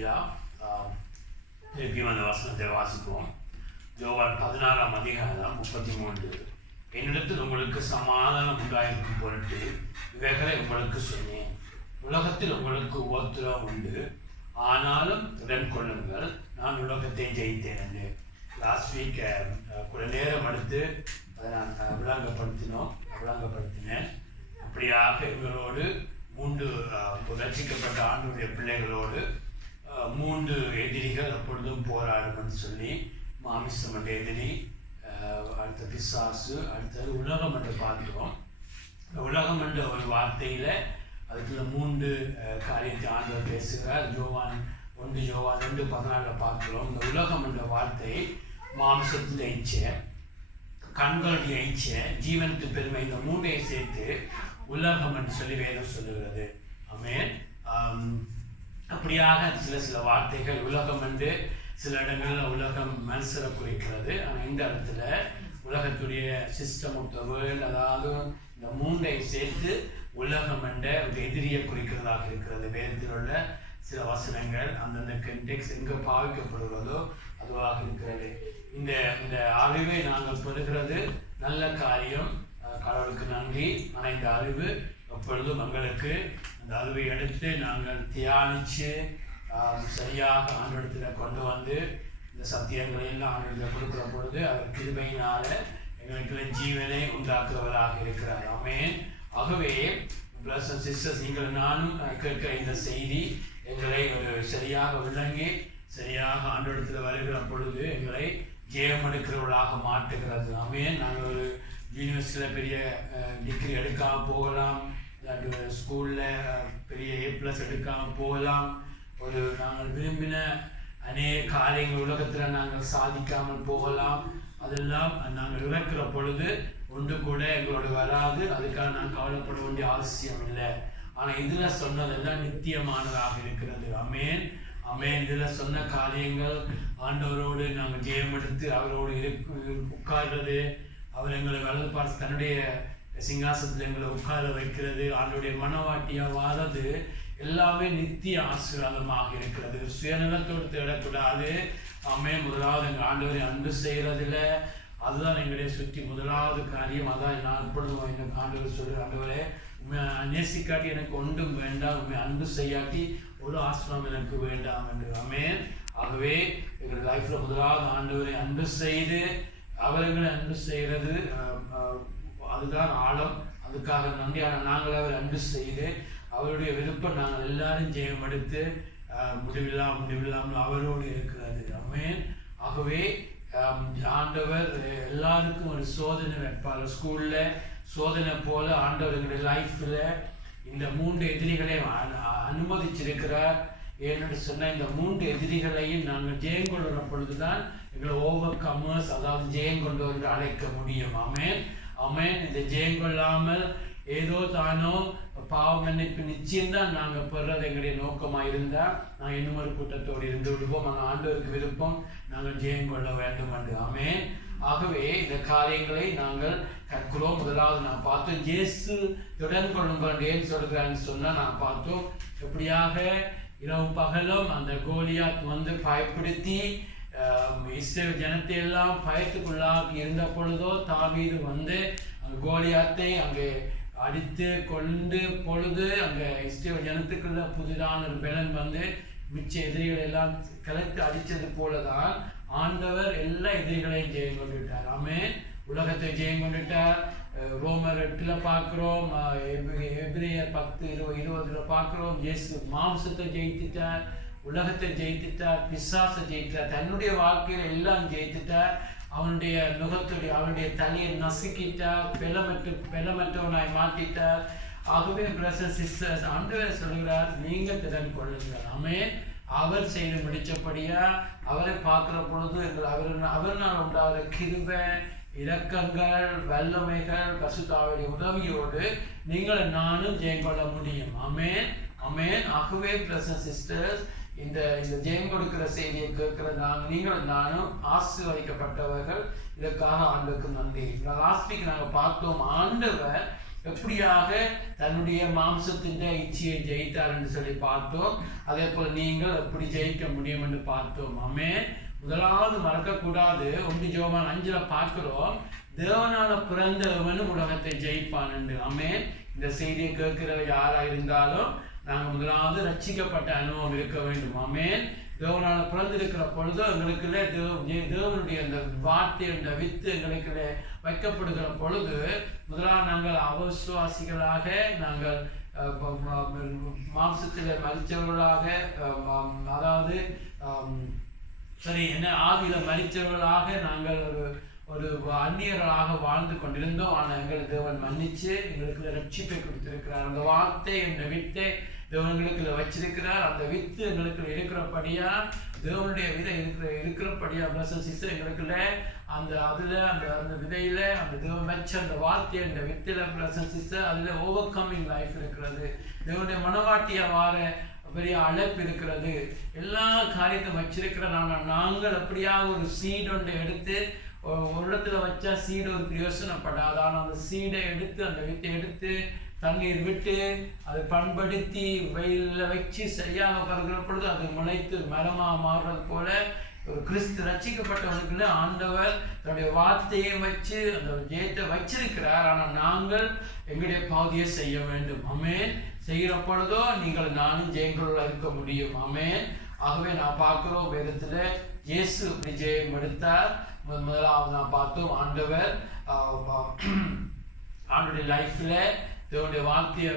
ஹல்லேலூயா. திருப்பியும் அந்த வசனத்தை வாசிப்போம். யோவான் 16ஆம் அதிகாரம் 33. என்னிடத்தில் உங்களுக்கு சமாதானம் உண்டாயிருக்கும் பொருட்டு இவைகளை உங்களுக்கு சொன்னேன். உலகத்தில் உங்களுக்கு உபத்திரம் உண்டு, ஆனாலும் திடன் கொள்ளுங்கள், நான் உலகத்தை ஜெயித்தேன் என்று லாஸ்ட் வீக் கொஞ்ச நேரம் எடுத்து அதை நான் விளங்கப்படுத்தினேன். அப்படியாக எங்களோடு 3 ரட்சிக்கப்பட்ட ஆண்டுடைய பிள்ளைகளோடு 3 எதிரிகள் எப்பொழுதும் போராடும் சொல்லி, மாமிசம் என்ற எதிரி, அடுத்த பிசாசு, அடுத்தது உலகம் என்று பார்க்கிறோம். உலகம் என்ற ஒரு வார்த்தையில் அதுக்குள்ள 3 காரியத்தை ஆண்டவர் பேசுகிறார். யோவான் 2:14 பார்க்கிறோம். இந்த உலகம் என்ற வார்த்தை மாம்சத்தில் இச்சை, கண்களுடைய இச்சை, ஜீவனுக்கு பெருமை, இந்த 3ஐயும் சேர்த்து உலகம் என்று சொல்லி வேதம் சொல்லுகிறது. ஆமென். அப்படியாக சில வார்த்தைகள் உலகம் என்று சில இடங்களில் உலகம் மனுஷரை குறிக்கிறது. ஆனால் இந்த இடத்துல உலகத்துடைய சிஸ்டம் ஆஃப் த வேர்ல்ட், அதாவது இந்த 3ஐயும் சேர்த்து உலகம் என்ற ஒரு எதிரியை குறிக்கிறதாக இருக்கிறது. வேதத்தில் உள்ள சில வசனங்கள் அந்தந்த கண்டெக்ஸ்ட் எங்கே பாவிக்கப்படுகிறதோ அதுவாக இருக்கிறது. இந்த அறிவை நாங்கள் பெறுகிறது நல்ல காரியம், கடவுளுக்கு நன்றி. ஆனால் இந்த அறிவு எப்பொழுதும் எங்களுக்கு அந்த அறிவை எடுத்து நாங்கள் தியானித்து சரியாக ஆண்டவரிடத்தில் கொண்டு வந்து இந்த சத்தியங்களையெல்லாம் ஆண்டவரிடத்தில் கொடுக்குற பொழுது அவர் கிருபையினால எங்களுக்கு ஜீவனை உண்டாக்குறவராக இருக்கிறார். ஆமென். ஆகவே பிரதர்ஸ் அண்ட் சிஸ்டர்ஸ், நீங்கள் நானும் கேட்கிற இந்த செய்தி எங்களை ஒரு சரியாக விளங்கி சரியாக ஆண்டவரிடத்தில் வருகிற பொழுது எங்களை ஜெயம் எடுக்கிறவர்களாக மாற்றுகிறது. ஆமென். நாங்கள் ஒரு யூனிவர்சிட்டியில் பெரிய டிகிரி எடுக்காமல் போகலாம், இல்லாட்டி ஸ்கூலில் பெரிய A+ எடுக்காமல் போகலாம், ஒரு நாங்கள் விரும்பின அநேக காரியங்கள் உலகத்தில் நாங்கள் சாதிக்காமல் போகலாம். அதெல்லாம் நாங்கள் இறக்கிற பொழுது ஒன்று கூட எங்களோட வராது. அதுக்காக நான் கவலைப்பட வேண்டிய அவசியம் இல்லை. ஆனால் இதில் சொன்னதெல்லாம் நித்தியமானதாக இருக்கிறது. ஆமென். ஆமென். இதில் சொன்ன காரியங்கள் ஆண்டவரோடு நாங்கள் ஜெயம் எடுத்து அவரோடு உட்கார்றது, அவர் எங்களை வலது பார்த்து தன்னுடைய சிங்காசனத்தில் எங்களை உட்கார வைக்கிறது, ஆண்டோடைய மனவாட்டியாக வாரது எல்லாமே நித்திய ஆசீர்வாதமாக இருக்கிறது. சுயநலத்தோடு தேடக்கூடாது. ஆமென். முதலாவது எங்கள் ஆண்டவரை அன்பு செய்கிறதில்ல, அதுதான் எங்களுடைய சுற்றி முதலாவது காரியம். அதான் நான் எப்பொழுதும் எங்கள் ஆண்டவர் சொல்கிறேன், ஆண்டவரே உண்மை நேசிக்காட்டி எனக்கு ஒன்றும் வேண்டாம், உண்மை அன்பு செய்யாட்டி ஒரு ஆசிரமம் எனக்கு வேண்டாம் என்று. ஆமென். ஆகவே எங்களுடைய லைஃப்பில் முதலாவது ஆண்டவரை அன்பு செய்து அவர்களை அன்பு செய்கிறது, அதுதான் ஆழம். அதுக்காக நன்றியான நாங்கள் அவர் அன்பு செய்து அவருடைய விருப்பம் நாங்கள் எல்லாரும் ஜெயம் எடுத்து முடிவில்லாமல் அவரோடு இருக்கிறது. ஆமென். ஆகவே ஆண்டவர் எல்லாருக்கும் ஒரு சோதனை வைப்பார். ஸ்கூலில் சோதனை போல ஆண்டவர் எங்களுடைய லைஃப்பில் இந்த 3 எதிரிகளையும் அனுமதிச்சிருக்கிறார். ஏன்னு சொன்னால் இந்த 3 எதிரிகளையும் நாங்கள் ஜெயம் கொள்ளுற பொழுது தான் எங்களை ஓவர் கமர்ஸ், அதாவது ஜெயம் கொண்டு வந்து அழைக்க முடியும். ஆமென். ஆமென். இந்த ஜெயம் கொள்ளாமல் ஏதோ தானோ பாவ மன்னிப்பு நிச்சயம்தான் நாங்கள் பெறுறது எங்களுடைய நோக்கமாக இருந்தால் நாங்கள் இன்னும் ஒரு கூட்டத்தோடு இருந்து விடுவோம். நாங்கள் ஆண்டவருக்கு விருப்பம் நாங்கள் ஜெயம் கொள்ள வேண்டும் என்று. ஆமென். ஆகவே இந்த காரியங்களை நாங்கள் கற்கிறோம். முதலாவது நான் பார்த்தோம், இயேசு திடன் கொள்ளுங்கள் ஏன் சொல்கிறான்னு சொன்னால் நான் பார்த்தோம் எப்படியாக இரவு பகலும் அந்த கோலியாத் வந்து பயப்படுத்தி இஸ்ரவேல் ஜனத்தை எல்லாம் பயத்துக்குள்ளாக இருந்த பொழுதோ தாவீது வந்து கோலியாத்தை அங்கே அடித்து கொண்டு பொழுது அங்கே இஸ்ரவேல் ஜனத்துக்குள்ள புதிதான ஒரு பலன் வந்து மிச்ச எதிரிகளை எல்லாம் கலத்து அடித்தது போலதான் ஆண்டவர் எல்லா எதிரிகளையும் ஜெயம் கொண்டுட்டார். ஆமென். உலகத்தை ஜெயம் கொண்டுட்டார். ரோமர் 8 பார்க்கிறோம், எபிரேயர் 10:20 பார்க்கிறோம். இயேசு மாம்சத்தை ஜெயித்துட்டார், உலகத்தை ஜெயித்துட்டார், பிசாசை ஜெயித்தார், தன்னுடைய வாழ்க்கையில் எல்லாம் ஜெயித்துட்டார். அவனுடைய நுகத்துடைய அவனுடைய தலையை நசுக்கிட்டார், பெலமற்றவனாய் மாற்றிட்டார். ஆகவே பிரதர்ஸ் சிஸ்டர்ஸ், ஆண்டவர் சொல்கிறார் நீங்கள் திறன் கொள்ளுங்கள். ஆமென். அவர் செய்து முடிச்சபடியா அவரை பார்க்கிற பொழுது அவர்னால் உண்டாகிற கிருபை, இரக்கங்கள், வல்லமைகள், பரிசுத்தாவிய உதவியோடு நீங்கள் நானும் ஜெயம் கொள்ள முடியும். ஆமென். ஆமென். ஆகவே பிரதர்ஸ் சிஸ்டர்ஸ், இந்த ஜெயம் கொடுக்கிற செய்தியை கேட்கிற நீங்கள் நானும் ஆசீர்வதிக்கப்பட்டவர்கள். இதற்காக ஆண்டவருக்கு நன்றி. லாஸ்ட் வீக் நாங்கள் பார்த்தோம், ஆண்டவர் எப்படியாக தன்னுடைய மாம்சத்தின் இச்சையை ஜெயித்தார் என்று சொல்லி பார்த்தோம். அதே போல் நீங்கள் எப்படி ஜெயிக்க முடியும் என்று பார்த்தோம். ஆமென். முதலாவது மறக்கக்கூடாது, 1 யோவான் 5 பார்க்கிறோம், தேவனால பிறந்தவனும் உலகத்தை ஜெயிப்பான் என்று. ஆமென். இந்த செய்தியை கேட்கிற யாரா இருந்தாலும் நாங்கள் முதலாவது ரட்சிக்கப்பட்ட அனுபவம் இருக்க வேண்டும். ஆமென். தேவனால பிறந்திருக்கிற பொழுது எங்களுக்குள்ள தேவனுடைய அந்த வார்த்தை என்ற வித்து எங்களுக்குள்ள வைக்கப்படுகிற பொழுது முதலாவது நாங்கள் அவிசுவாசிகளாக, நாங்கள் மாம்சத்தில் மரித்தவர்களாக, அதாவது ஆவியில மரித்தவர்களாக நாங்கள் ஒரு அந்நியர்களாக வாழ்ந்து கொண்டிருந்தோம். ஆனால் எங்களை தேவன் மன்னிச்சு எங்களுக்கு ரட்சிப்பை கொடுத்திருக்கிறார். அந்த வார்த்தை என்ற வித்தை தேவன்களுக்குள்ள வச்சிருக்கிறார். அந்த வித்து எங்களுக்கு இருக்கிறபடியா, தேவனுடைய விதை இருக்கிறபடியா எங்களுக்குள்ள அந்த அந்த விதையில அந்த தேவன் வச்ச அந்த வார்த்தை அந்த வித்தில அதுல ஓவர் கம்மிங் லைஃப் இருக்கிறது. தேவனுடைய மனவாட்டியா வார பெரிய அழைப்பு இருக்கிறது. எல்லா காரியத்தையும் வச்சிருக்கிறோம். நாங்கள் அப்படியாக ஒரு சீட் ஒன்றை எடுத்து ஒரு இடத்துல வச்சா சீடு ஒரு பிரயோசனப்படாது. ஆனால் அந்த சீடை எடுத்து அந்த வித்தை எடுத்து தண்ணீர் விட்டு அதை பண்படுத்தி வெயிலில் வச்சு சரியாக பறக்கிற பொழுது அது முளைத்து மரமாக மாறுறது போல ஒரு கிறிஸ்து ரட்சிக்கப்பட்டவனுக்குள்ள ஆண்டவர் தன்னுடைய வார்த்தையை வச்சு அந்த ஜெயத்தை வச்சிருக்கிறார். ஆனால் நாங்கள் எங்களுடைய பாதியை செய்ய வேண்டும். ஆமென். செய்கிற பொழுதோ நீங்கள் நானும் ஜெயங்களோட இருக்க முடியும். ஆமென். ஆகவே நான் பார்க்கிறோம் வேதத்துல இயேசு இப்படி ஜெயம் எடுத்தார். முதலாவது நான் பார்த்தோம், ஆண்டவர் ஆண்டுடைய லைஃப்ல தேவனுடைய வார்த்தையை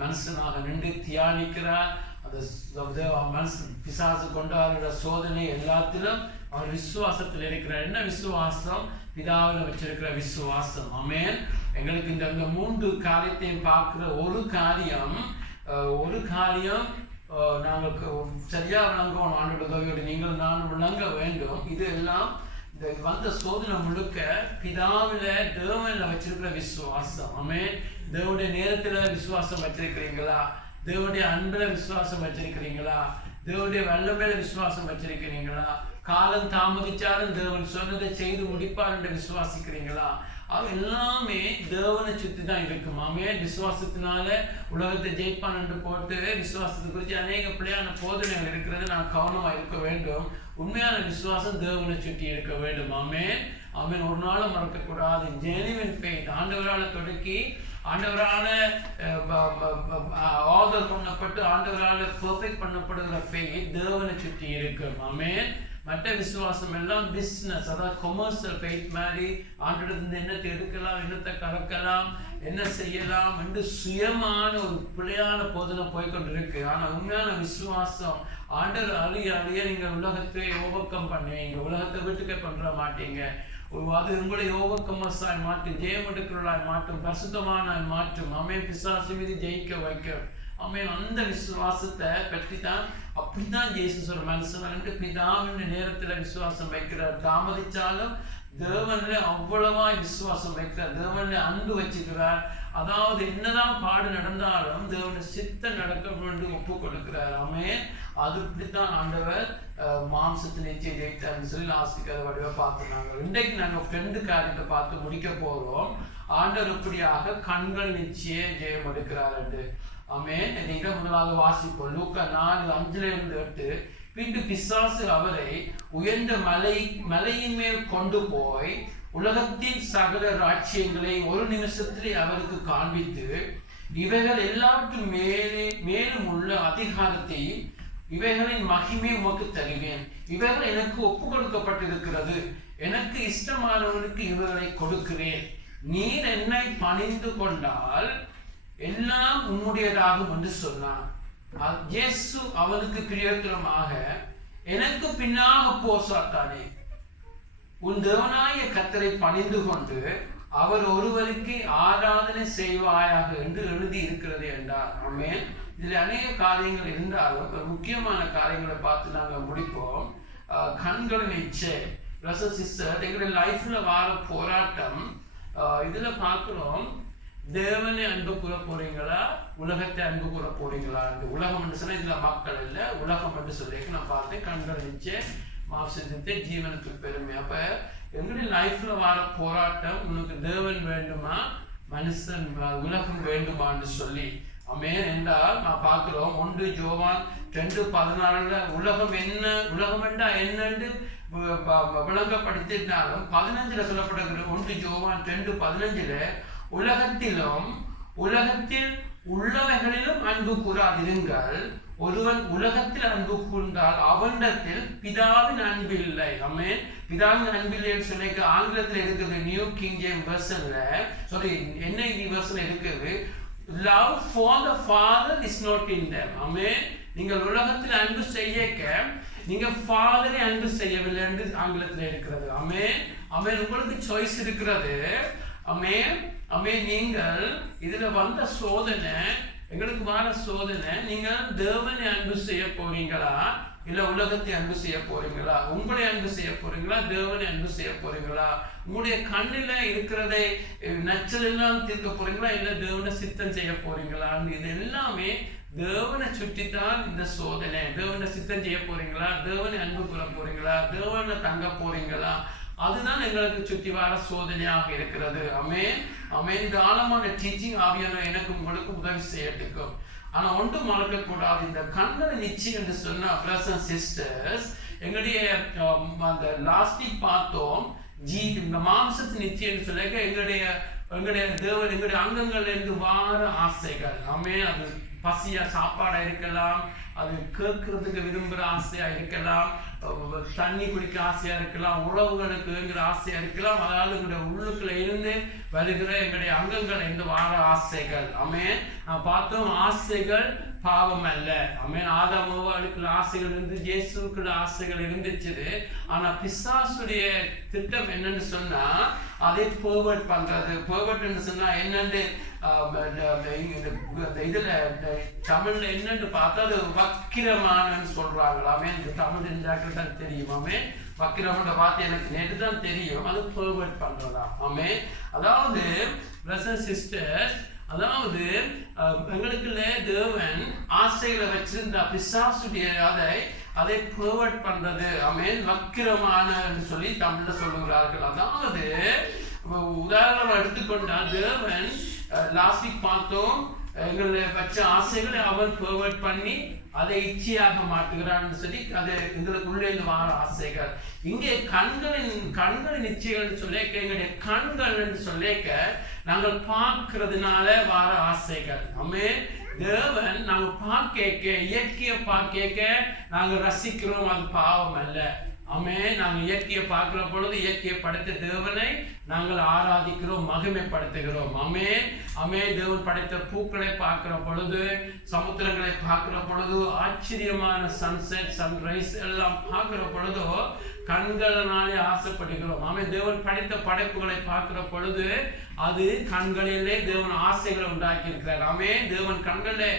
மனுஷனாக நின்று தியானிக்கிறார். அந்த மனுஷன் பிசாசு கொண்டாடுகிற சோதனை எல்லாத்திலும் அவர் விசுவாசத்தில் இருக்கிறார். என்ன விசுவாசம்? பிதாவில் வச்சிருக்கிற விசுவாசம். ஆமென். எங்களுக்கு இந்த 3 காரியத்தையும் பார்க்கிற ஒரு காரியம் நாங்கள் சரியா விளங்குவோம். ஆண்டோட உதவியோடு நீங்கள் நான் விளங்க வேண்டும். இது எல்லாம் இந்த வந்த சோதனை முழுக்க பிதாவில தேவன்ல வச்சிருக்கிற விசுவாசம். ஆமென். தேவனுடைய நேரத்துல விசுவாசம் வச்சிருக்கிறீங்களா? தேவனுடைய அன்புல விசுவாசம் வச்சிருக்கிறீங்களா? தேவனுடைய வல்லமையில விசுவாசம் வச்சிருக்கிறீங்களா? காலம் தாமதிச்சாலும் தேவன் சொன்னதை செய்து முடிப்பார் என்று விசுவாசிக்கிறீங்களா? அவன் எல்லாமே தேவனை சுத்தி தான் இருக்கும். ஆமென். விசுவாசத்தினால உலகத்தை ஜெயிப்பான் என்று போட்டு விசுவாசத்தை குறித்து அநேக பிள்ளையான போதனைகள் இருக்கிறது. நான் கவனமா இருக்க வேண்டும். உண்மையான விசுவாசம் தேவனை சுற்றி இருக்க வேண்டும். ஆமென். ஆமென். ஒரு நாளும் மறக்கக்கூடாது. ஜெனுவின் ஃபெய்த், ஆண்டவரால் தொடக்கி ஆண்டவரால ஆர்டர் பண்ணப்பட்டு ஆண்டவரால பெர்ஃபெக்ட் பண்ணப்படுகிற ஃபெய்த் தேவனை சுற்றி இருக்கும். ஆமென். மற்ற விசுவாசம் எல்லாம் பிஸ்னஸ், அதாவது கொமர்ஷியல் ஃபெய்த் மாதிரி ஆண்டவரிலிருந்து என்னத்தை எடுக்கலாம், என்னத்தை கறக்கலாம், என்ன செய்யலாம் என்று சுயமான ஒரு பிள்ளையான போதனை போய்கொண்டிருக்கு. ஆனால் உண்மையான விசுவாசம் ஆண்டவர் அறிய நீங்கள் உலகத்தை ஓவர்கம் பண்ணுவீங்க. உலகத்தை வீட்டுக்கே பண்ற மாட்டீங்க. அது உங்களை ஓவர்கமர்ஸாய் மாற்றும், ஜெயம் எடுக்கிறவர்களாய் மாற்றும், பரிசுத்தமானாய் மாற்றும். ஆமென். பிசாசு மீது ஜெயிக்க வைக்கும். ஆமென். அந்த விசுவாசத்தை பற்றி தான் அப்படித்தான் இயேசு ஒரு மனுஷன் பிதாவின் நேரத்துல விசுவாசம் வைக்கிறார். தாமதிச்சாலும் தேவன்ல அவ்வளவாய் விசுவாசம் வைக்கிறார். தேவன்ல அன்பு வச்சுக்கிறார். அதாவது என்னதான் பாடு நடந்தாலும் தேவனுடைய சித்தம் நடக்க வேண்டும் ஒப்பு கொடுக்கிறார். ஆமென். அது இப்படித்தான் ஆண்டவர் மாம்சத்தின் இச்சையை ஜெயித்தார்னு சொல்லி ஆசிக்காத வடிவா பார்த்துனாங்க. இன்றைக்கு நாங்கள் 2 காரியத்தை பார்த்து முடிக்க போறோம். ஆண்டவர் இப்படியாக கண்களின் இச்சையை ஜெயம் எடுக்கிறார் என்று. ஆமென். இதை முதலாவது வாசிப்போம். லூக்கா 4:5-8. பின்பு பிசாசு அவரை உயர்ந்த மலையின் மேல் கொண்டு போய் உலகத்தின் சகல ராஜ்யங்களை ஒரு நிமிஷத்திலே அவருக்கு காண்பித்து, இவைகள் எல்லாவற்றும் மேலும் உள்ள அதிகாரத்தை, இவைகளின் மகிமை உமக்கு தருவேன். இவைகள் எனக்கு ஒப்பு கொடுக்கப்பட்டிருக்கிறது. எனக்கு இஷ்டமானவனுக்கு இவைகளை கொடுக்கிறேன். நீர் என்னை பணிந்து கொண்டால் எல்லாம் உன்னுடையதாகும் என்று சொன்னான். இயேசு அவனுக்கு பிரியத்திரமாக, எனக்கு பின்னாக போ சாத்தானே, உன் தேவனாய கர்த்தரை பணிந்து கொண்டு அவர் ஒருவருக்கு ஆராதனை செய்வாயாக என்று எழுதி இருக்கிறது என்றார். ஆமென். இதில் அநேக காரியங்கள் இருந்தாலும் முக்கியமான காரியங்களை பார்த்து நாங்கள் முடிப்போம். கண்களின் இச்சை. சிஸ்டர், எங்களுடைய லைஃப்ல வார போராட்டம் இதுல பார்க்கிறோம். தேவனை அன்பு கூற போறீங்களா, உலகத்தை அன்பு கூற போறீங்களா? உலகம் என்று சொன்னா இதுல மக்கள் இல்லை, உலகம் என்று சொல்லி நான் பார்த்தேன். கண்கள் நிச்சய மாம்சத்தை ஜீவனுக்கு பெருமை. அப்ப எங்களுடைய லைஃப்ல வர போராட்டம், உனக்கு தேவன் வேண்டுமா மனுஷன் உலகம் வேண்டுமான்னு சொல்லி. ஆமென். என்றால் நான் பார்க்கிறோம் 1 யோவான் 2:14 உலகம் என்ன, உலகம் என்றா என்னன்னு விளங்கப்படுத்தினாலும் 15 சொல்லப்படுகிற 1 யோவான் 2:15 உலகத்தில் உள்ளவைகளிலும் அன்பு கூறாதிருங்கள். ஒருவன் உலகத்தில் அன்பு கூர்ந்தால் அவனிடத்தில் பிதாவின் அன்பு இல்லை. ஆமென். பிதாவின் அன்பு இல்லைன்னு சொல்லி ஆங்கிலத்தில் இருக்குது, நியூ கிங் ஜேம்ஸ் வெர்ஷன்ல, சாரி NIV வெர்ஷன்ல இருக்குது, love for the father is not in them. ஆமென். நீங்கள் உலகத்தில் அன்பு செய்யக்க நீங்க ஃபாதரை அன்பு செய்யவில்லை என்று ஆங்கிலத்தில் இருக்கிறது. ஆமென். ஆமென். உங்களுக்கு சாய்ஸ் இருக்கிறது. ஆமென். ஆமென். நீங்கள் இதுல வந்த சோதனை, எங்களுக்கு வர சோதனை, நீங்கள் தேவனை அன்பு செய்ய போறீங்களா இல்ல உலகத்தை அன்பு செய்ய போறீங்களா? உங்களை அன்பு செய்ய போறீங்களா தேவனை அன்பு செய்ய போறீங்களா? உங்களுடைய கண்ணில இருக்கிறதை நச்சல் எல்லாம் தீர்க்க போறீங்களா இல்ல தேவனை சித்தம் செய்ய போறீங்களா? இது எல்லாமே தேவனை சுற்றித்தான் இந்த சோதனை. தேவனை சித்தம் செய்ய போறீங்களா, தேவனை அன்பு கூற போறீங்களா, தேவனை தங்க போறீங்களா? அதுதான் எங்களுக்கு சுற்றி வர சோதனையாக இருக்கிறது. ஆமென். ஆமென். இந்த ஆழமான டீச்சிங் ஆவியானவர் எனக்கு உங்களுக்கு உதவி செய்யட்டுக்கும். ஆனா ஒன்றும் மறக்கக்கூடாது, இந்த கண்களை நிச்சயம் என்று சொன்ன பிரதர்ஸ் அண்ட் சிஸ்டர்ஸ், எங்களுடைய அந்த லாஸ்ட் வீக் பார்த்தோம் இந்த மாம்சத்து நிச்சயம் சொல்ல எங்களுடைய தேவன் எங்களுடைய அங்கங்கள்ல இருந்து வார ஆசைகள். ஆமென். அது பசியா சாப்பாடா இருக்கலாம், அது கேட்கறதுக்கு விரும்புகிற ஆசையா இருக்கலாம், தண்ணி குடிக்க ஆசையா இருக்கலாம், உறவுகளுக்குங்கிற ஆசையா இருக்கலாம். அதாவது எங்களுடைய உள்ளுக்குள்ள இருந்து வருகிற எங்களுடைய அங்கங்கள் இருந்து வார ஆசைகள். ஆமென். நான் பார்த்தோம் ஆசைகள் பாவம் அல்ல. ஆமென். ஆதாமுக்குள்ள ஆசைகள் இருந்து இயேசுக்குள்ள ஆசைகள் இருந்துச்சு. ஆனா பிசாசுடைய திட்டம் என்னன்னு சொன்னா அதை ஃபோர்வர்ட் பண்றது. ஃபோர்வர்ட்னு சொன்னா என்னன்னு இதுல தமிழ்ல என்னன்னு பார்த்தா அது வக்கிரமானன்னு சொல்றாங்களாமே. இந்த தமிழ் இருந்தாக்கள் தான் தெரியுமாமே. வக்கிரமான வார்த்தை எனக்கு நேற்று தான் தெரியும். அது ஃபோர்வர்ட் பண்றதா. ஆமே. அதாவது பிரதர்ஸ் சிஸ்டர்ஸ், அதாவது எங்களுக்குள்ள தேவன் ஆசைகளை வச்சிருந்த பிசாசுடைய அதை ஃபோர்வர்ட் பண்றது. ஆமென். வக்கிரமான சொல்லி தமிழ்ல சொல்லுகிறார்கள். அதாவது உதாரணம் எடுத்துக்கொண்டால் தேவன் லாஸ்ட் வீக் பார்த்தோம் எங்களை வச்ச ஆசைகளை அவன் ஃபோர்வர்ட் பண்ணி அதை இச்சையாக மாட்டுகிறான்னு சொல்லி அது எங்களுக்கு உள்ளே வார ஆசைகள். இங்கே கண்களின் இச்சைகள் சொல்லிக்க எங்களுடைய கண்கள் என்று சொல்லிக்க நாங்கள் பார்க்கறதுனால வார ஆசைகள். ஆமென். தேவன் நாங்கள் பார்க்க இயற்கையை பார்க்க நாங்கள் ரசிக்கிறோம், அது பாவம் அல்ல. ஆமென். நாங்கள் இயற்கையை பார்க்கிற பொழுது இயற்கையை படைத்த தேவனை நாங்கள் ஆராதிக்கிறோம், மகிமைப்படுத்துகிறோம். ஆமென். ஆமென். தேவன் படைத்த பூக்களை பார்க்கிற பொழுது, சமுத்திரங்களை பார்க்கிற பொழுது, ஆச்சரியமான சன்செட் சன்ரைஸ் எல்லாம் பார்க்கிற பொழுதோ கண்களினாலே ஆசைப்படுகிறோம். ஆமென். தேவன் படைத்த படைப்புகளை பார்க்கிற பொழுது அது கண்களிலே தேவன் ஆசைகளை உண்டாக்கி இருக்கிறார். ஆமென். தேவன் கண்களிலே